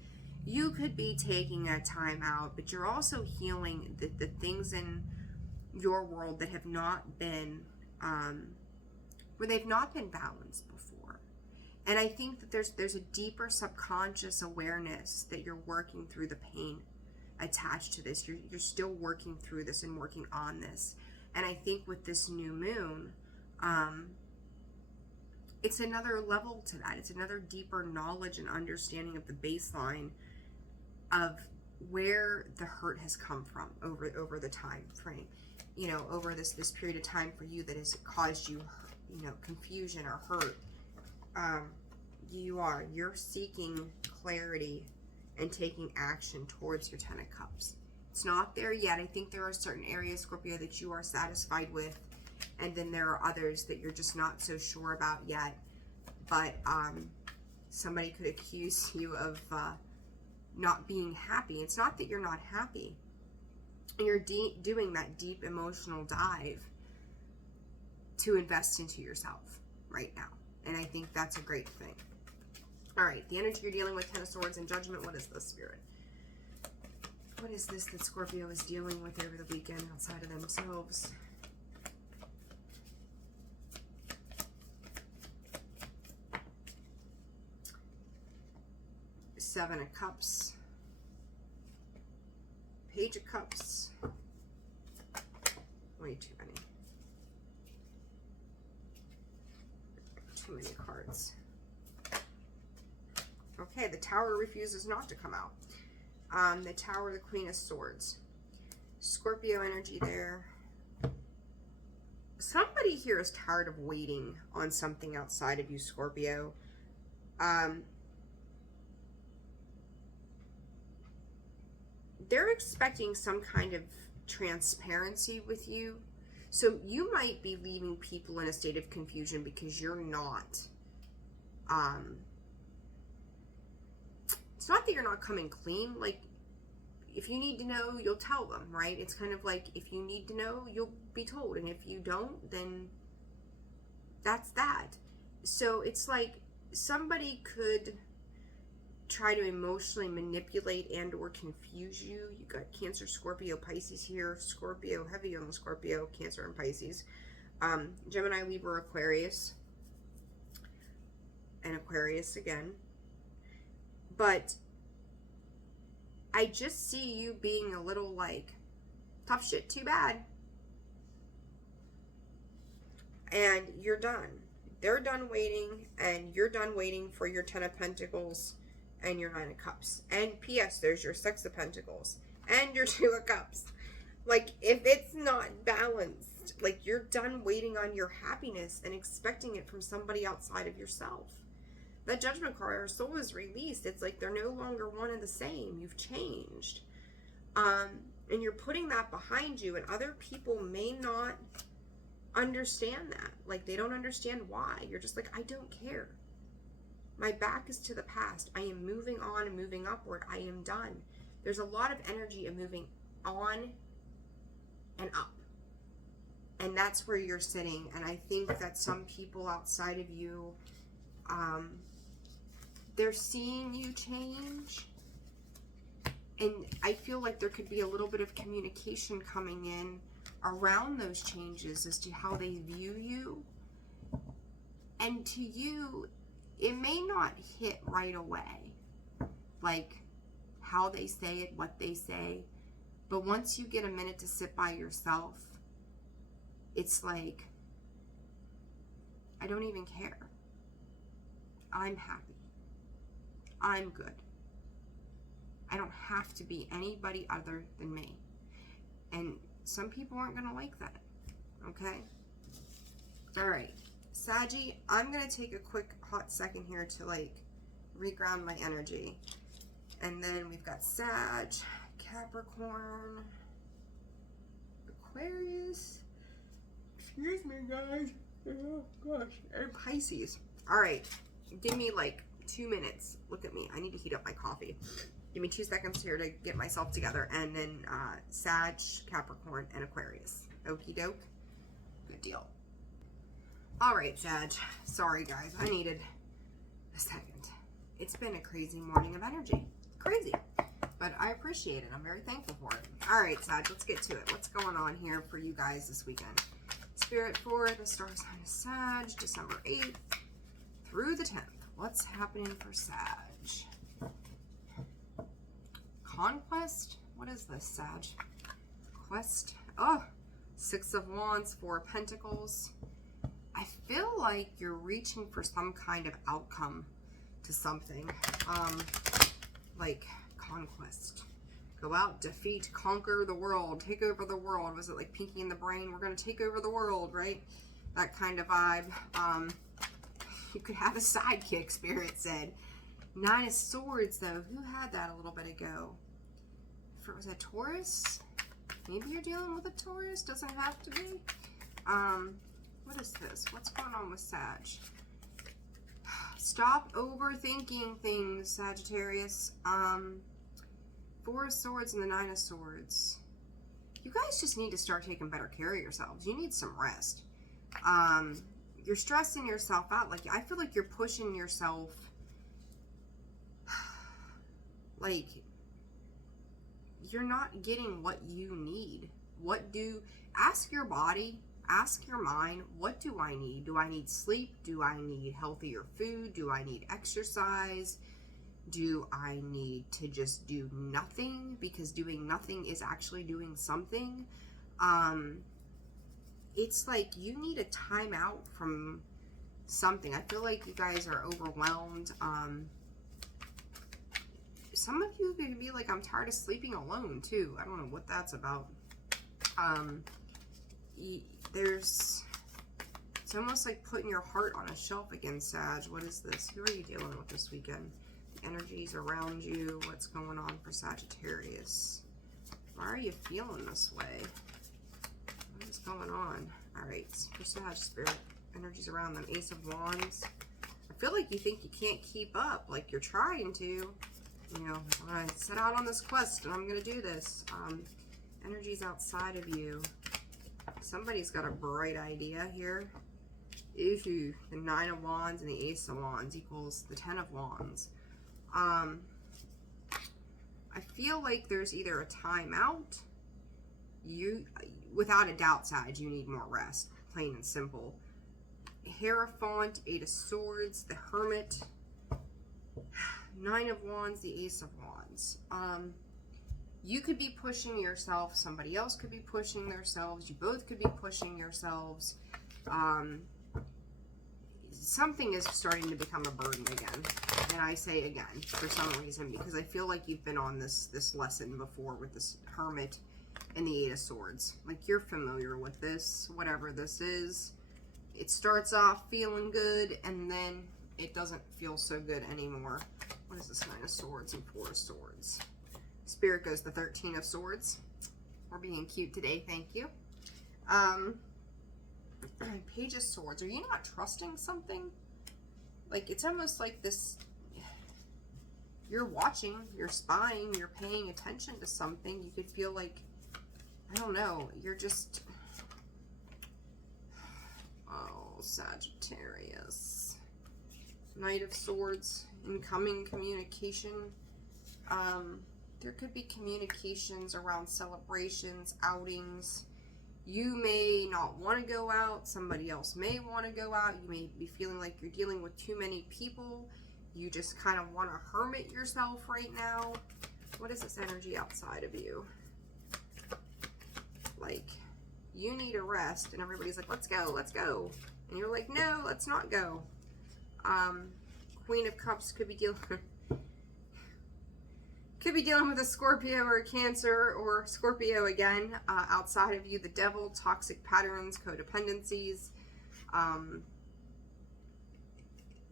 You could be taking a time out, but you're also healing the things in your world that have not been, where they've not been balanced before. And I think that there's a deeper subconscious awareness that you're working through the pain attached to this. You're still working through this and working on this. And I think with this new moon, it's another level to that. It's another deeper knowledge and understanding of the baseline of where the hurt has come from over the time frame. Over this period of time for you that has caused you, confusion or hurt. You're seeking clarity and taking action towards your Ten of Cups. It's not there yet. I think there are certain areas, Scorpio, that you are satisfied with, and then there are others that you're just not so sure about yet. But somebody could accuse you of not being happy. It's not that you're not happy. You're doing that deep emotional dive to invest into yourself right now. And I think that's a great thing. All right, the energy you're dealing with, Ten of Swords and Judgment. What is this, Spirit? What is this that Scorpio is dealing with over the weekend outside of themselves? Seven of Cups. Page of Cups. Way too many. Too many cards. Okay, the Tower refuses not to come out. The Tower, the Queen of Swords. Scorpio energy there. Somebody here is tired of waiting on something outside of you, Scorpio. They're expecting some kind of transparency with you. So you might be leaving people in a state of confusion because you're not. It's not that you're not coming clean. Like, if you need to know, you'll tell them, right? It's kind of like, if you need to know, you'll be told. And if you don't, then that's that. So it's like somebody could try to emotionally manipulate and or confuse you. You got Cancer, Scorpio, Pisces here. Scorpio, heavy on the Scorpio, Cancer, and Pisces. Gemini, Libra, Aquarius. And Aquarius again. But I just see you being a little like, tough shit, too bad. And you're done. They're done waiting, and you're done waiting for your Ten of Pentacles and your Nine of Cups. And P.S. there's your Six of Pentacles and your Two of Cups. Like, if it's not balanced, like, you're done waiting on your happiness and expecting it from somebody outside of yourself. That Judgment card, our soul is released. It's like they're no longer one and the same. You've changed. And you're putting that behind you, and other people may not understand that. Like, they don't understand why. You're just like, I don't care. My back is to the past. I am moving on and moving upward. I am done. There's a lot of energy of moving on and up. And that's where you're sitting. And I think that some people outside of you, they're seeing you change. And I feel like there could be a little bit of communication coming in around those changes as to how they view you. And to you, it may not hit right away, like how they say it, what they say. But once you get a minute to sit by yourself, it's like, I don't even care. I'm happy. I'm good. I don't have to be anybody other than me. And some people aren't going to like that. Okay? All right. Saggy, I'm going to take a quick hot second here to like reground my energy. And then we've got Sag, Capricorn, Aquarius. Excuse me, guys. Oh, gosh. And Pisces. All right. Give me like 2 minutes. Look at me. I need to heat up my coffee. Give me 2 seconds here to get myself together. And then Sag, Capricorn, and Aquarius. Okie doke. Good deal. All right, Sag. Sorry, guys. I needed a second. It's been a crazy morning of energy. Crazy. But I appreciate it. I'm very thankful for it. All right, Sag. Let's get to it. What's going on here for you guys this weekend? Spirit for the star sign of Sag, December 8th through the 10th. What's happening for Sag? Conquest? What is this, Sag? Quest? Oh, 6 of Wands, 4 of Pentacles. I feel like you're reaching for some kind of outcome to something. Like conquest. Go out, defeat, conquer the world, take over the world. Was it like Pinky in the Brain? We're going to take over the world, right? That kind of vibe. You could have a sidekick, Spirit said. 9 of Swords, though. Who had that a little bit ago? Was that Taurus? Maybe you're dealing with a Taurus. Doesn't have to be. What is this? What's going on with Sag? Stop overthinking things, Sagittarius. 4 of Swords and the 9 of Swords. You guys just need to start taking better care of yourselves. You need some rest. You're stressing yourself out. Like, I feel like you're pushing yourself. Like, you're not getting what you need. Ask your body, ask your mind, what do I need? Do I need sleep? Do I need healthier food? Do I need exercise? Do I need to just do nothing? Because doing nothing is actually doing something. It's like you need a timeout from something. I feel like you guys are overwhelmed. Some of you could be like, I'm tired of sleeping alone too. I don't know what that's about. It's almost like putting your heart on a shelf again, Sag. What is this? Who are you dealing with this weekend? The energies around you. What's going on for Sagittarius? Why are you feeling this way? What is going on? All right, for Sag, Spirit, energies around them. Ace of Wands. I feel like you think you can't keep up, like you're trying to. You know, I'm going to set out on this quest and I'm going to do this. Energies outside of you. Somebody's got a bright idea here. Ooh, the 9 of Wands and the Ace of Wands equals the 10 of Wands. I feel like there's either a timeout. Without a doubt, Sag, you need more rest. Plain and simple. Hierophant, 8 of Swords, the Hermit. 9 of Wands, the Ace of Wands. You could be pushing yourself. Somebody else could be pushing themselves. You both could be pushing yourselves. Something is starting to become a burden again. And I say again, for some reason, because I feel like you've been on this lesson before with this Hermit and the 8 of Swords. Like, you're familiar with this, whatever this is. It starts off feeling good, and then it doesn't feel so good anymore. What is this? 9 of Swords and 4 of Swords. Spirit goes the 13 of Swords. We're being cute today, thank you. Page of Swords. Are you not trusting something? Like, it's almost like this, you're watching, you're spying, you're paying attention to something. You could feel like, I don't know, you're just, oh, Sagittarius. Knight of Swords, incoming communication. There could be communications around celebrations, outings. You may not want to go out. Somebody else may want to go out. You may be feeling like you're dealing with too many people. You just kind of want to hermit yourself right now. What is this energy outside of you? Like, you need a rest, and everybody's like, let's go, let's go. And you're like, no, let's not go. Queen of Cups could be dealing with a Scorpio or a Cancer, or Scorpio again. Outside of you, the Devil, toxic patterns, codependencies,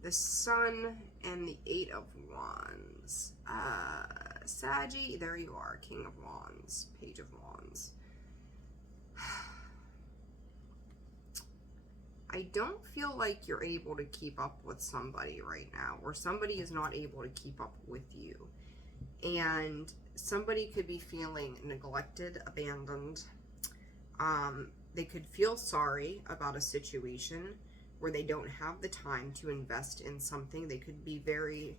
the Sun, and the 8 of Wands. Saggy, there you are, King of Wands, Page of Wands. I don't feel like you're able to keep up with somebody right now, or somebody is not able to keep up with you. And somebody could be feeling neglected, abandoned. They could feel sorry about a situation where they don't have the time to invest in something. They could be very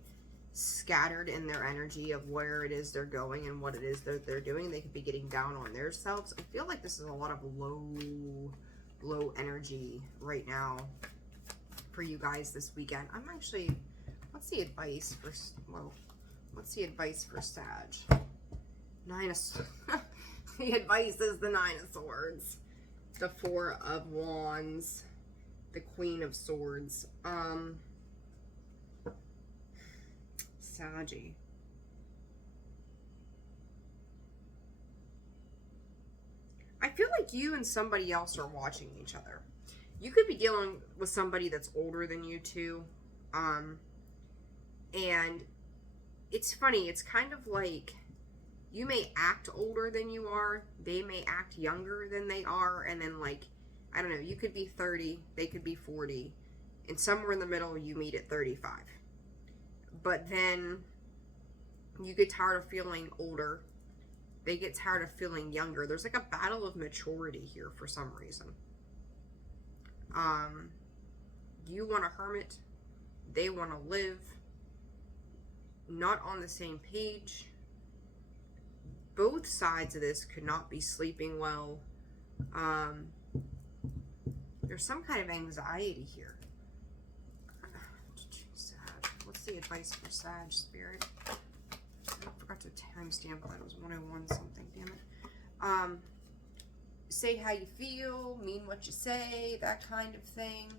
scattered in their energy of where it is they're going and what it is that they're doing. They could be getting down on themselves. I feel like this is a lot of low energy right now for you guys this weekend. I'm actually, what's the advice for, whoa. What's the advice for Sag? 9 of Swords. The advice is the 9 of Swords. The 4 of Wands. The Queen of Swords. Saggy. I feel like you and somebody else are watching each other. You could be dealing with somebody that's older than you too. And it's funny, it's kind of like you may act older than you are, they may act younger than they are, and then like, I don't know, you could be 30, they could be 40, and somewhere in the middle you meet at 35. But then you get tired of feeling older, they get tired of feeling younger. There's like a battle of maturity here for some reason. You want a hermit, they want to live. Not on the same page. Both sides of this could not be sleeping well. There's some kind of anxiety here. Sag. What's the advice for Sag, Spirit? I forgot to timestamp that. It was 101 something, damn it. Say how you feel, mean what you say, that kind of thing.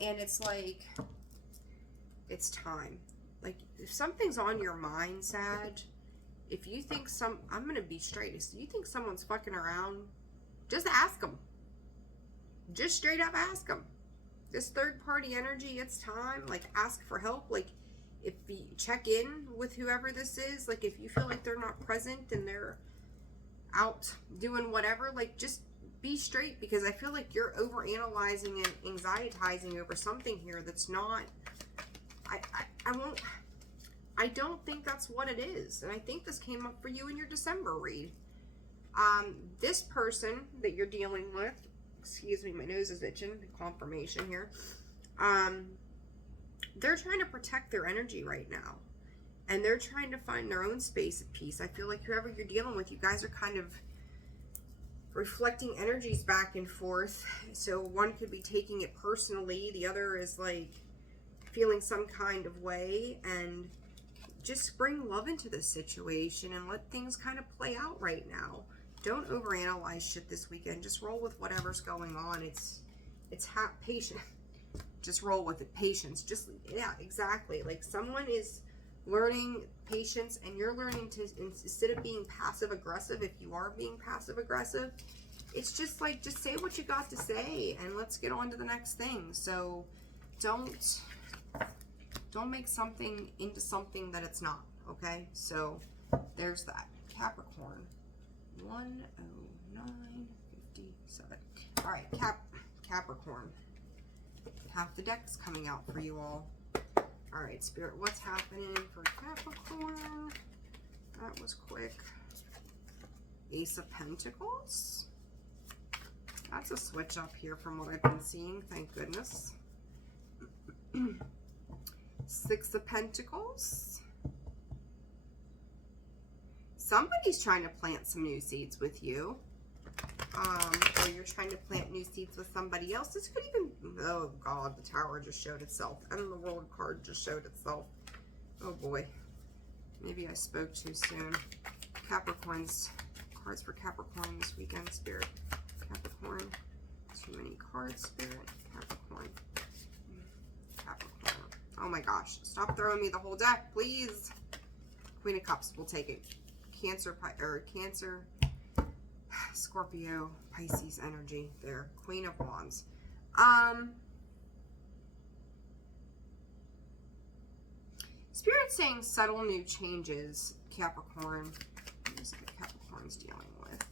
And it's like, it's time. Like, if something's on your mind, Sag, if you think I'm going to be straight. If you think someone's fucking around, just ask them. Just straight up ask them. This third party energy, it's time. Like, ask for help. Like, if you check in with whoever this is, like, if you feel like they're not present and they're out doing whatever, like, just be straight, because I feel like you're overanalyzing and anxietizing over something here that's not, I don't think that's what it is. And I think this came up for you in your December read. This person that you're dealing with, excuse me, my nose is itching, confirmation here. They're trying to protect their energy right now. And they're trying to find their own space of peace. I feel like whoever you're dealing with, you guys are kind of reflecting energies back and forth. So one could be taking it personally. The other is like feeling some kind of way. And just bring love into this situation and let things kind of play out right now. Don't overanalyze shit this weekend. Just roll with whatever's going on. It's patient. Just roll with it. Patience. Just, yeah, exactly. Like, someone is learning patience, and you're learning to, instead of being passive aggressive, if you are being passive aggressive, it's just like, just say what you got to say and let's get on to the next thing. So don't Don't make something into something that it's not, okay? So there's that. Capricorn. 109.57. All right, Capricorn. Half the deck's coming out for you all. All right, Spirit, what's happening for Capricorn? That was quick. Ace of Pentacles. That's a switch up here from what I've been seeing, thank goodness. Six of Pentacles. Somebody's trying to plant some new seeds with you. Or you're trying to plant new seeds with somebody else. This could even, oh God, the Tower just showed itself. And the World card just showed itself. Oh boy. Maybe I spoke too soon. Capricorns. Cards for Capricorn this weekend, Spirit. Capricorn. Too many cards, Spirit. Capricorn. Capricorn. Oh my gosh. Stop throwing me the whole deck, please. Queen of Cups. We'll take it. Cancer, Scorpio, Pisces energy there. Queen of Wands. Spirit saying subtle new changes, Capricorn. What is it that Capricorn's dealing with?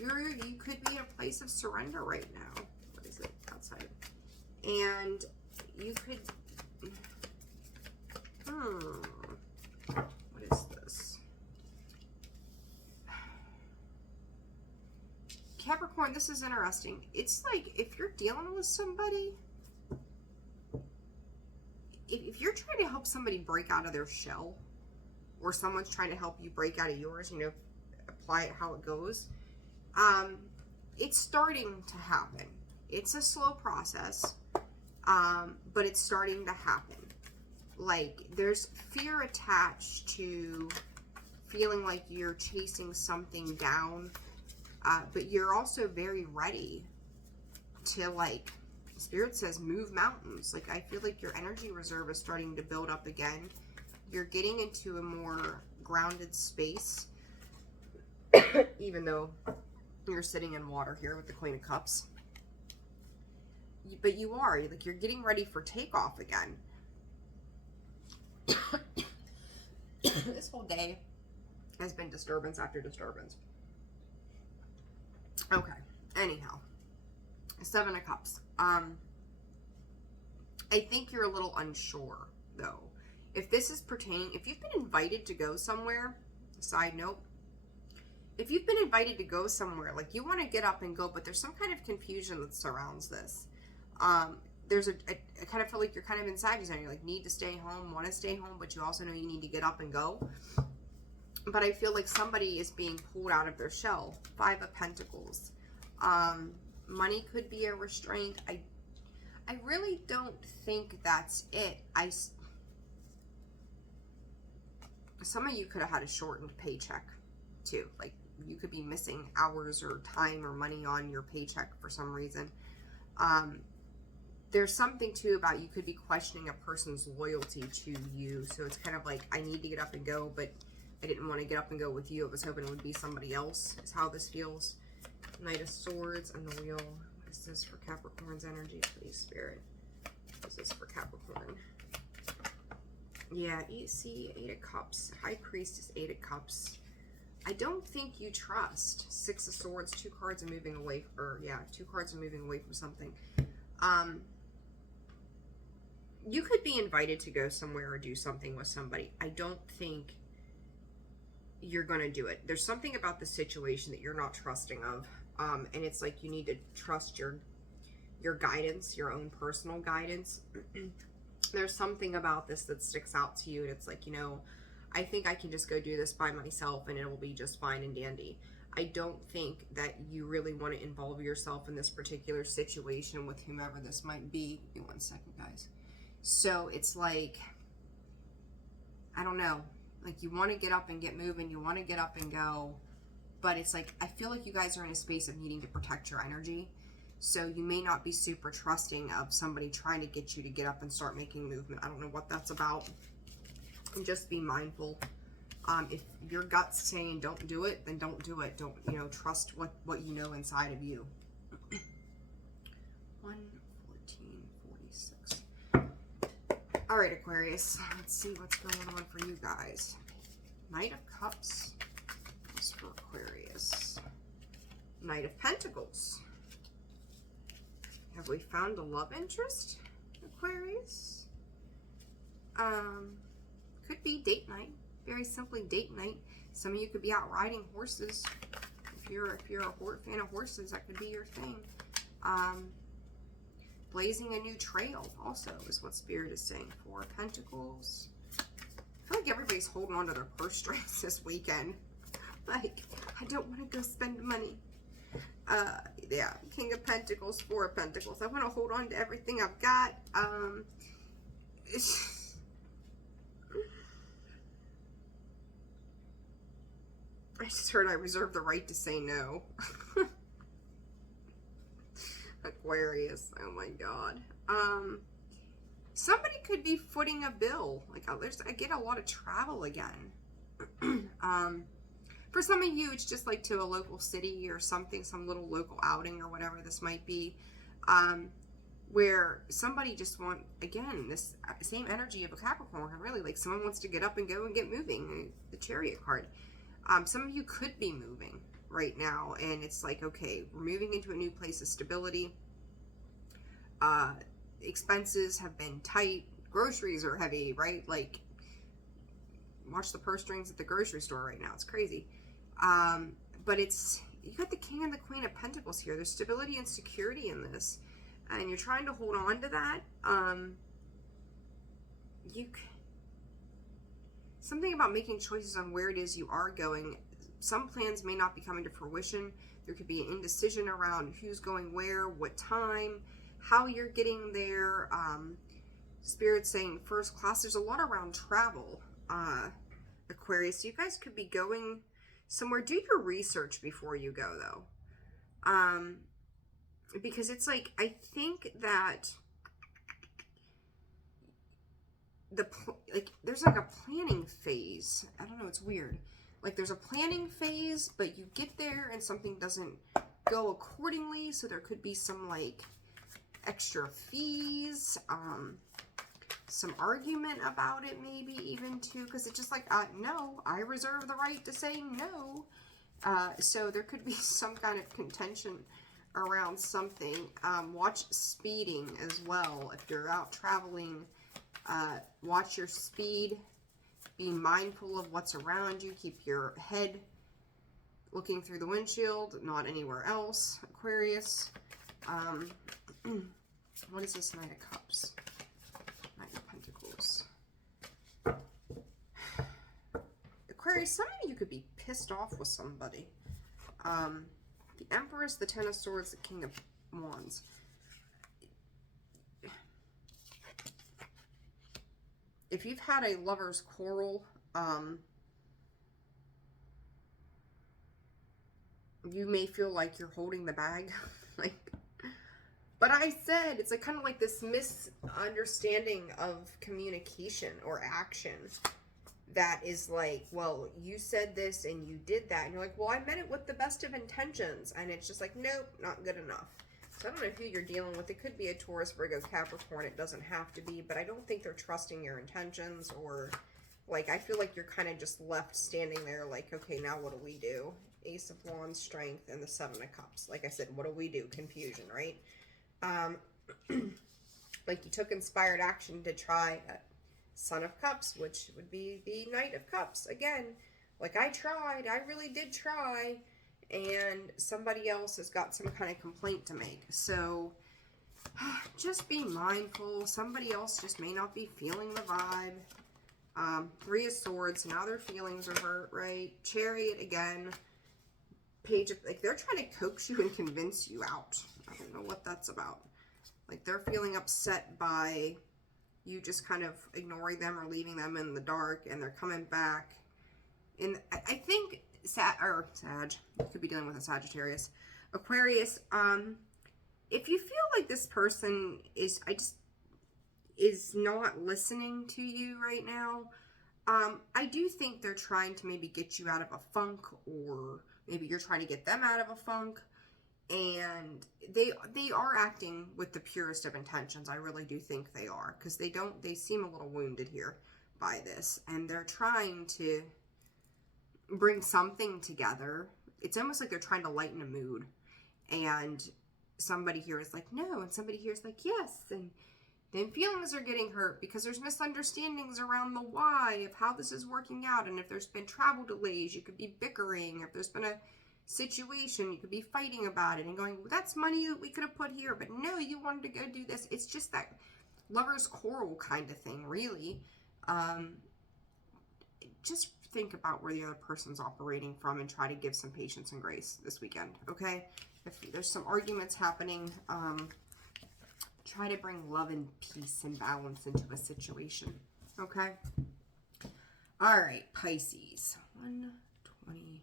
You could be in a place of surrender right now. What is it outside? And you could. What is this? Capricorn, this is interesting. It's like if you're dealing with somebody, if you're trying to help somebody break out of their shell, or someone's trying to help you break out of yours, you know, apply it how it goes, it's starting to happen. It's a slow process, but it's starting to happen. Like, there's fear attached to feeling like you're chasing something down, but you're also very ready to, like, Spirit says, move mountains. Like, I feel like your energy reserve is starting to build up again. You're getting into a more grounded space, even though you're sitting in water here with the Queen of Cups. But you are, like, you're getting ready for takeoff again. This whole day has been disturbance after disturbance. Okay, anyhow. Seven of Cups. I think you're a little unsure, though. If this is pertaining, if you've been invited to go somewhere, side note, if you've been invited to go somewhere, like you want to get up and go, but there's some kind of confusion that surrounds this. There's I kind of feel like you're kind of inside you. You're like, need to stay home, want to stay home, but you also know you need to get up and go. But I feel like somebody is being pulled out of their shell. Five of Pentacles. Money could be a restraint. I really don't think that's it. Some of you could have had a shortened paycheck too. Like, you could be missing hours or time or money on your paycheck for some reason. There's something too about you could be questioning a person's loyalty to you. So it's kind of like, I need to get up and go, but I didn't want to get up and go with you. I was hoping it would be somebody else, is how this feels. Knight of Swords and the Wheel. What is this for Capricorn's energy, please, Spirit? What is this for Capricorn? Yeah, see, Eight of Cups. High Priestess, Eight of Cups. I don't think you trust. Six of Swords, two cards are moving away, two cards are moving away from something. You could be invited to go somewhere or do something with somebody. I don't think you're going to do it. There's something about the situation that you're not trusting of. And it's like you need to trust your guidance, your own personal guidance. There's something about this that sticks out to you, and it's like, you know, I think I can just go do this by myself and it will be just fine and dandy. I don't think that you really want to involve yourself in this particular situation with whomever this might be. Give me 1 second, guys. So it's like, I don't know, like you want to get up and get moving, you want to get up and go, but it's like, I feel like you guys are in a space of needing to protect your energy. So you may not be super trusting of somebody trying to get you to get up and start making movement. I don't know what that's about. And just be mindful. If your gut's saying don't do it, then don't do it. Don't, you know, trust what you know inside of you. 1:14:46. All right, Aquarius, let's see what's going on for you guys. Knight of Cups. What's for Aquarius? Knight of Pentacles. Have we found a love interest, Aquarius? Could be date night. Very simply date night. Some of you could be out riding horses. If you're a fan of horses, that could be your thing. Blazing a new trail also is what Spirit is saying. Four of Pentacles. I feel like everybody's holding on to their purse strings this weekend. Like, I don't want to go spend money. Yeah, King of Pentacles, Four of Pentacles. I want to hold on to everything I've got. I just heard I reserve the right to say no. Aquarius, oh my god. Somebody could be footing a bill. Like, I get a lot of travel again. For some of you, it's just like to a local city or something, some little local outing or whatever this might be, where somebody just again, this same energy of a Capricorn, really, like someone wants to get up and go and get moving, the Chariot card. Some of you could be moving right now, and it's like, okay, we're moving into a new place of stability. Expenses have been tight. Groceries are heavy, right? Like, watch the purse strings at the grocery store right now. It's crazy. But you got the King and the Queen of Pentacles here. There's stability and security in this, and you're trying to hold on to that. Something about making choices on where it is you are going. Some plans may not be coming to fruition. There could be an indecision around who's going where, what time, how you're getting there. Spirit's saying first class. There's a lot around travel, Aquarius. You guys could be going somewhere. Do your research before you go, though. Because it's like, I think that there's like a planning phase. I don't know, it's weird. Like, there's a planning phase, but you get there and something doesn't go accordingly, so there could be some like extra fees, some argument about it, maybe even too, because it's just like, no, I reserve the right to say no. So there could be some kind of contention around something. Watch speeding as well if you're out traveling. Watch your speed. Be mindful of what's around you. Keep your head looking through the windshield, not anywhere else, Aquarius. What is this Knight of Cups? Knight of Pentacles. Aquarius, some of you could be pissed off with somebody. The Empress, the Ten of Swords, the King of Wands. If you've had a lover's quarrel, you may feel like you're holding the bag. But I said, it's like kind of like this misunderstanding of communication or action that is like, well, you said this and you did that. And you're like, well, I meant it with the best of intentions. And it's just like, nope, not good enough. So I don't know who you're dealing with. It could be a Taurus, Virgo, Capricorn. It doesn't have to be, but I don't think they're trusting your intentions, or like, I feel like you're kind of just left standing there like, okay, now what do we do? Ace of Wands, Strength, and the Seven of Cups. Like I said, what do we do? Confusion, right? Like you took inspired action to try Son of Cups, which would be the Knight of Cups. Again, like I tried, I really did try, and somebody else has got some kind of complaint to make. So just be mindful. Somebody else just may not be feeling the vibe. Three of Swords, now their feelings are hurt, right? Chariot again. Page of, like, they're trying to coax you and convince you out. I don't know what that's about. Like, they're feeling upset by you just kind of ignoring them or leaving them in the dark, and they're coming back. And I think Sag, you could be dealing with a Sagittarius. Aquarius, if you feel like this person is not listening to you right now, I do think they're trying to maybe get you out of a funk, or maybe you're trying to get them out of a funk. And they are acting with the purest of intentions. I really do think they are, because they seem a little wounded here by this, and they're trying to bring something together. It's almost like they're trying to lighten a mood, and somebody here is like no, and somebody here is like yes, and then feelings are getting hurt because there's misunderstandings around the why of how this is working out. And if there's been travel delays, you could be bickering. If there's been a situation, you could be fighting about it and going, well, that's money that we could have put here, but no, you wanted to go do this. It's just that lover's quarrel kind of thing, really. Just think about where the other person's operating from and try to give some patience and grace this weekend, okay? If there's some arguments happening, try to bring love and peace and balance into a situation, okay? All right, Pisces. 1, 20,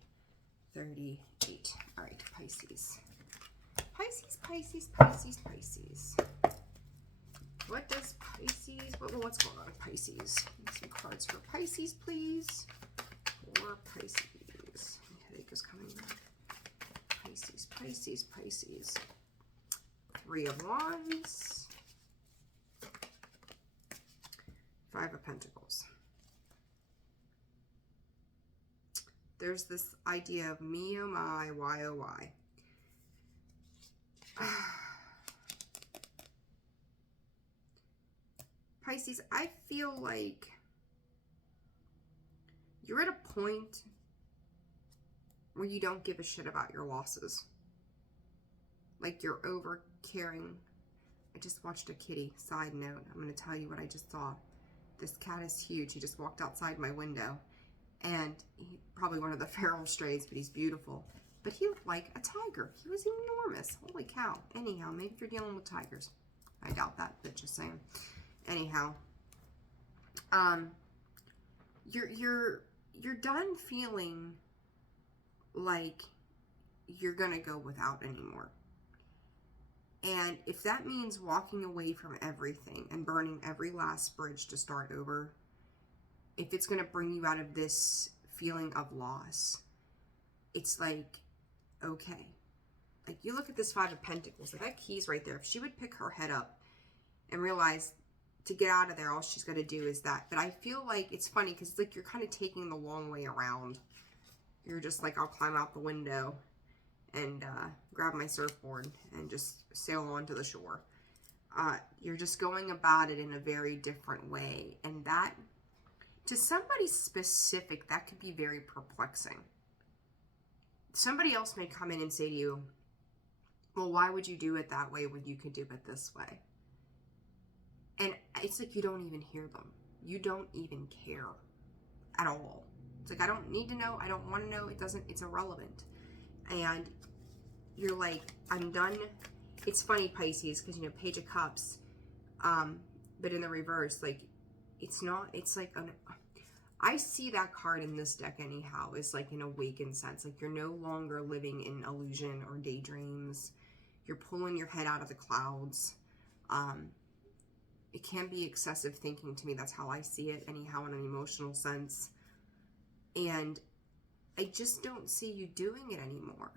38. All right, Pisces. Pisces. What does Pisces, what's going on with Pisces? Some cards for Pisces, please. For Pisces. Headache is coming back. Pisces. 3 of Wands. 5 of Pentacles. There's this idea of me, oh my, why, oh why. Pisces, I feel like you're at a point where you don't give a shit about your losses. Like you're over caring. I just watched a kitty. Side note, I'm going to tell you what I just saw. This cat is huge. He just walked outside my window. And he's probably one of the feral strays, but he's beautiful. But he looked like a tiger. He was enormous. Holy cow. Anyhow, maybe if you're dealing with tigers. I doubt that, but just saying. Anyhow, you're done feeling like you're gonna go without anymore. And if that means walking away from everything and burning every last bridge to start over, if it's gonna bring you out of this feeling of loss, it's like, okay. Like, you look at this 5 of Pentacles, like that key's right there. If she would pick her head up and realize to get out of there, all she's got to do is that. But I feel like it's funny because it's like you're kind of taking the long way around. You're just like, I'll climb out the window and grab my surfboard and just sail onto the shore. You're just going about it in a very different way. And that, to somebody specific, that could be very perplexing. Somebody else may come in and say to you, well, why would you do it that way when you could do it this way? And it's like you don't even hear them. You don't even care at all. It's like, I don't need to know. I don't want to know. It's irrelevant. And you're like, I'm done. It's funny, Pisces, because, you know, Page of Cups, but in the reverse, like, it's like, I see that card in this deck anyhow, is like an awakened sense. Like, you're no longer living in illusion or daydreams. You're pulling your head out of the clouds. It can be excessive thinking to me. That's how I see it anyhow, in an emotional sense. And I just don't see you doing it anymore.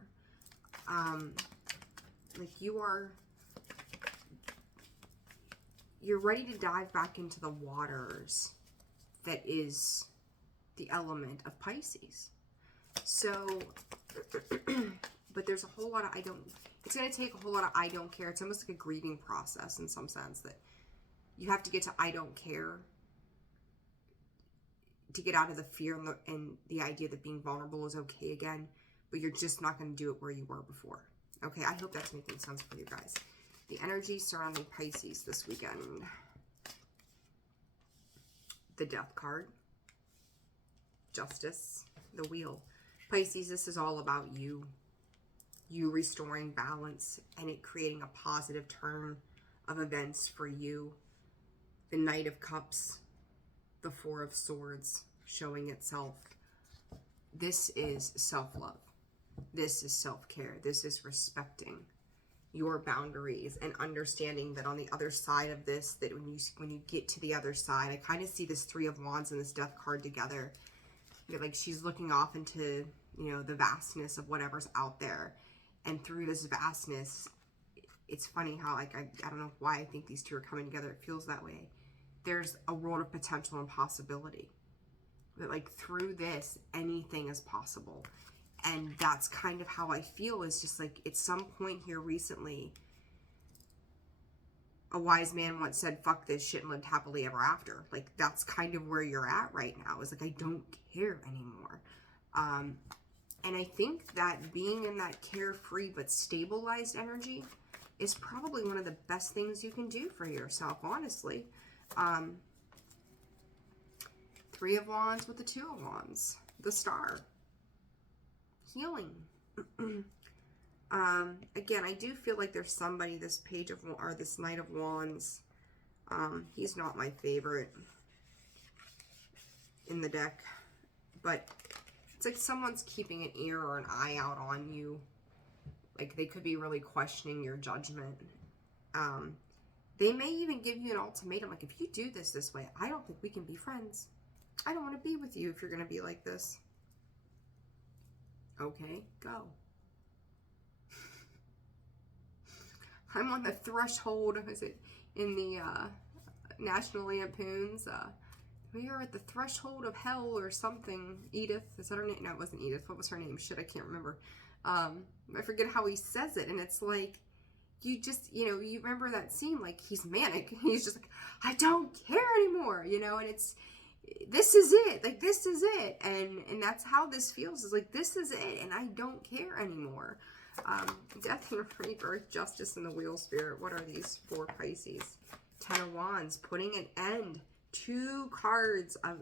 Like you're ready to dive back into the waters that is the element of Pisces. So, but there's a whole lot of it's going to take a whole lot of I don't care. It's almost like a grieving process in some sense, that you have to get to I don't care to get out of the fear and the idea that being vulnerable is okay again, but you're just not going to do it where you were before. Okay, I hope that's making sense for you guys. The energy surrounding Pisces this weekend. The Death card. Justice. The Wheel. Pisces, this is all about you. You restoring balance and it creating a positive turn of events for you. The Knight of Cups. The Four of Swords showing itself. This is self-love. This is self-care. This is respecting your boundaries and understanding that on the other side of this, that when you get to the other side, I kind of see this 3 of Wands and this Death card together. Like she's looking off into, you know, the vastness of whatever's out there. And through this vastness, it's funny how, like, I don't know why I think these two are coming together. It feels that way. There's a world of potential and possibility. That, like, through this, anything is possible. And that's kind of how I feel, is just like, at some point here recently, a wise man once said, fuck this shit and lived happily ever after. Like, that's kind of where you're at right now. Is like, I don't care anymore. And I think that being in that carefree but stabilized energy is probably one of the best things you can do for yourself, honestly. Three of Wands with the Two of Wands. The Star. Healing. Again, I do feel like there's somebody, this Page of, or this Knight of Wands. He's not my favorite in the deck. But it's like someone's keeping an ear or an eye out on you. Like, they could be really questioning your judgment. They may even give you an ultimatum. Like, if you do this way, I don't think we can be friends. I don't want to be with you if you're going to be like this. Okay, go. I'm on the threshold. Is it in the National Lampoons? We are at the threshold of hell or something. Edith, is that her name? No, it wasn't Edith. What was her name? Shit, I can't remember. I forget how he says it. And it's like, you just, you know, you remember that scene, like, he's manic. He's just like, I don't care anymore, you know, and it's, this is it. Like, this is it. And that's how this feels. Is like, this is it. And I don't care anymore. Death and rebirth, justice, and the wheel spirit. What are these for Pisces? Ten of Wands, putting an end. 2 cards of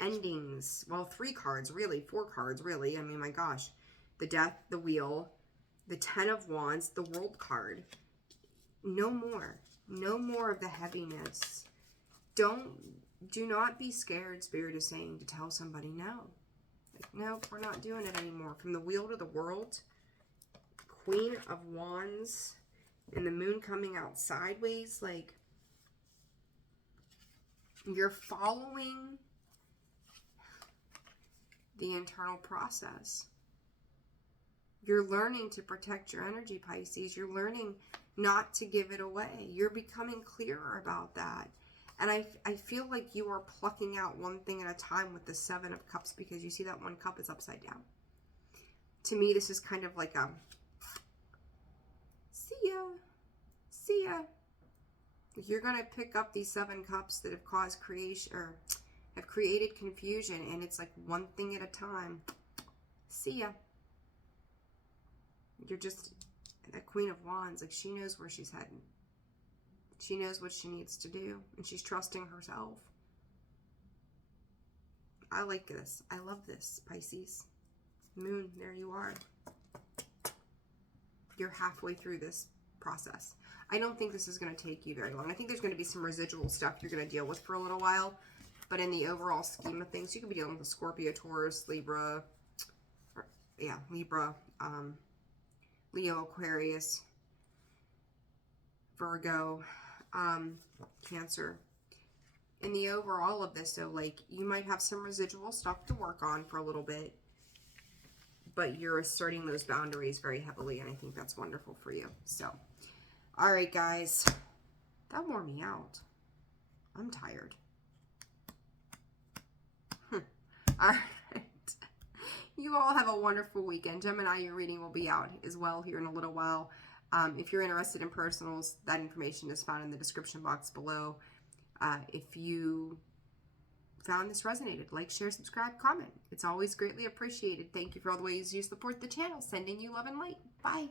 endings. Well, 3 cards, really. 4 cards, really. I mean, my gosh. The Death, the Wheel, the Ten of Wands, the World card. No more. No more of the heaviness. Do not be scared, Spirit is saying, to tell somebody no. Like, nope, we're not doing it anymore. From the Wheel to the World. Queen of Wands. And the Moon coming out sideways. Like, you're following the internal process. You're learning to protect your energy, Pisces. You're learning not to give it away. You're becoming clearer about that. And I feel like you are plucking out one thing at a time with the Seven of Cups, because you see that one cup is upside down. To me, this is kind of like a, see ya, see ya. You're going to pick up these 7 cups that have caused creation, or have created confusion, and it's like one thing at a time. See ya. You're just, that Queen of Wands, like, she knows where she's heading. She knows what she needs to do, and she's trusting herself. I like this. I love this, Pisces. Moon, there you are. You're halfway through this process. I don't think this is going to take you very long. I think there's going to be some residual stuff you're going to deal with for a little while. But in the overall scheme of things, you could be dealing with a Scorpio, Taurus, Libra, Libra, Leo, Aquarius, Virgo, Cancer. In the overall of this, so, like, you might have some residual stuff to work on for a little bit, but you're asserting those boundaries very heavily, and I think that's wonderful for you. So, all right, guys, that wore me out. I'm tired. All right. You all have a wonderful weekend. Gemini, your reading will be out as well here in a little while. If you're interested in personals, that information is found in the description box below. If you found this resonated, like, share, subscribe, comment. It's always greatly appreciated. Thank you for all the ways you support the channel. Sending you love and light. Bye.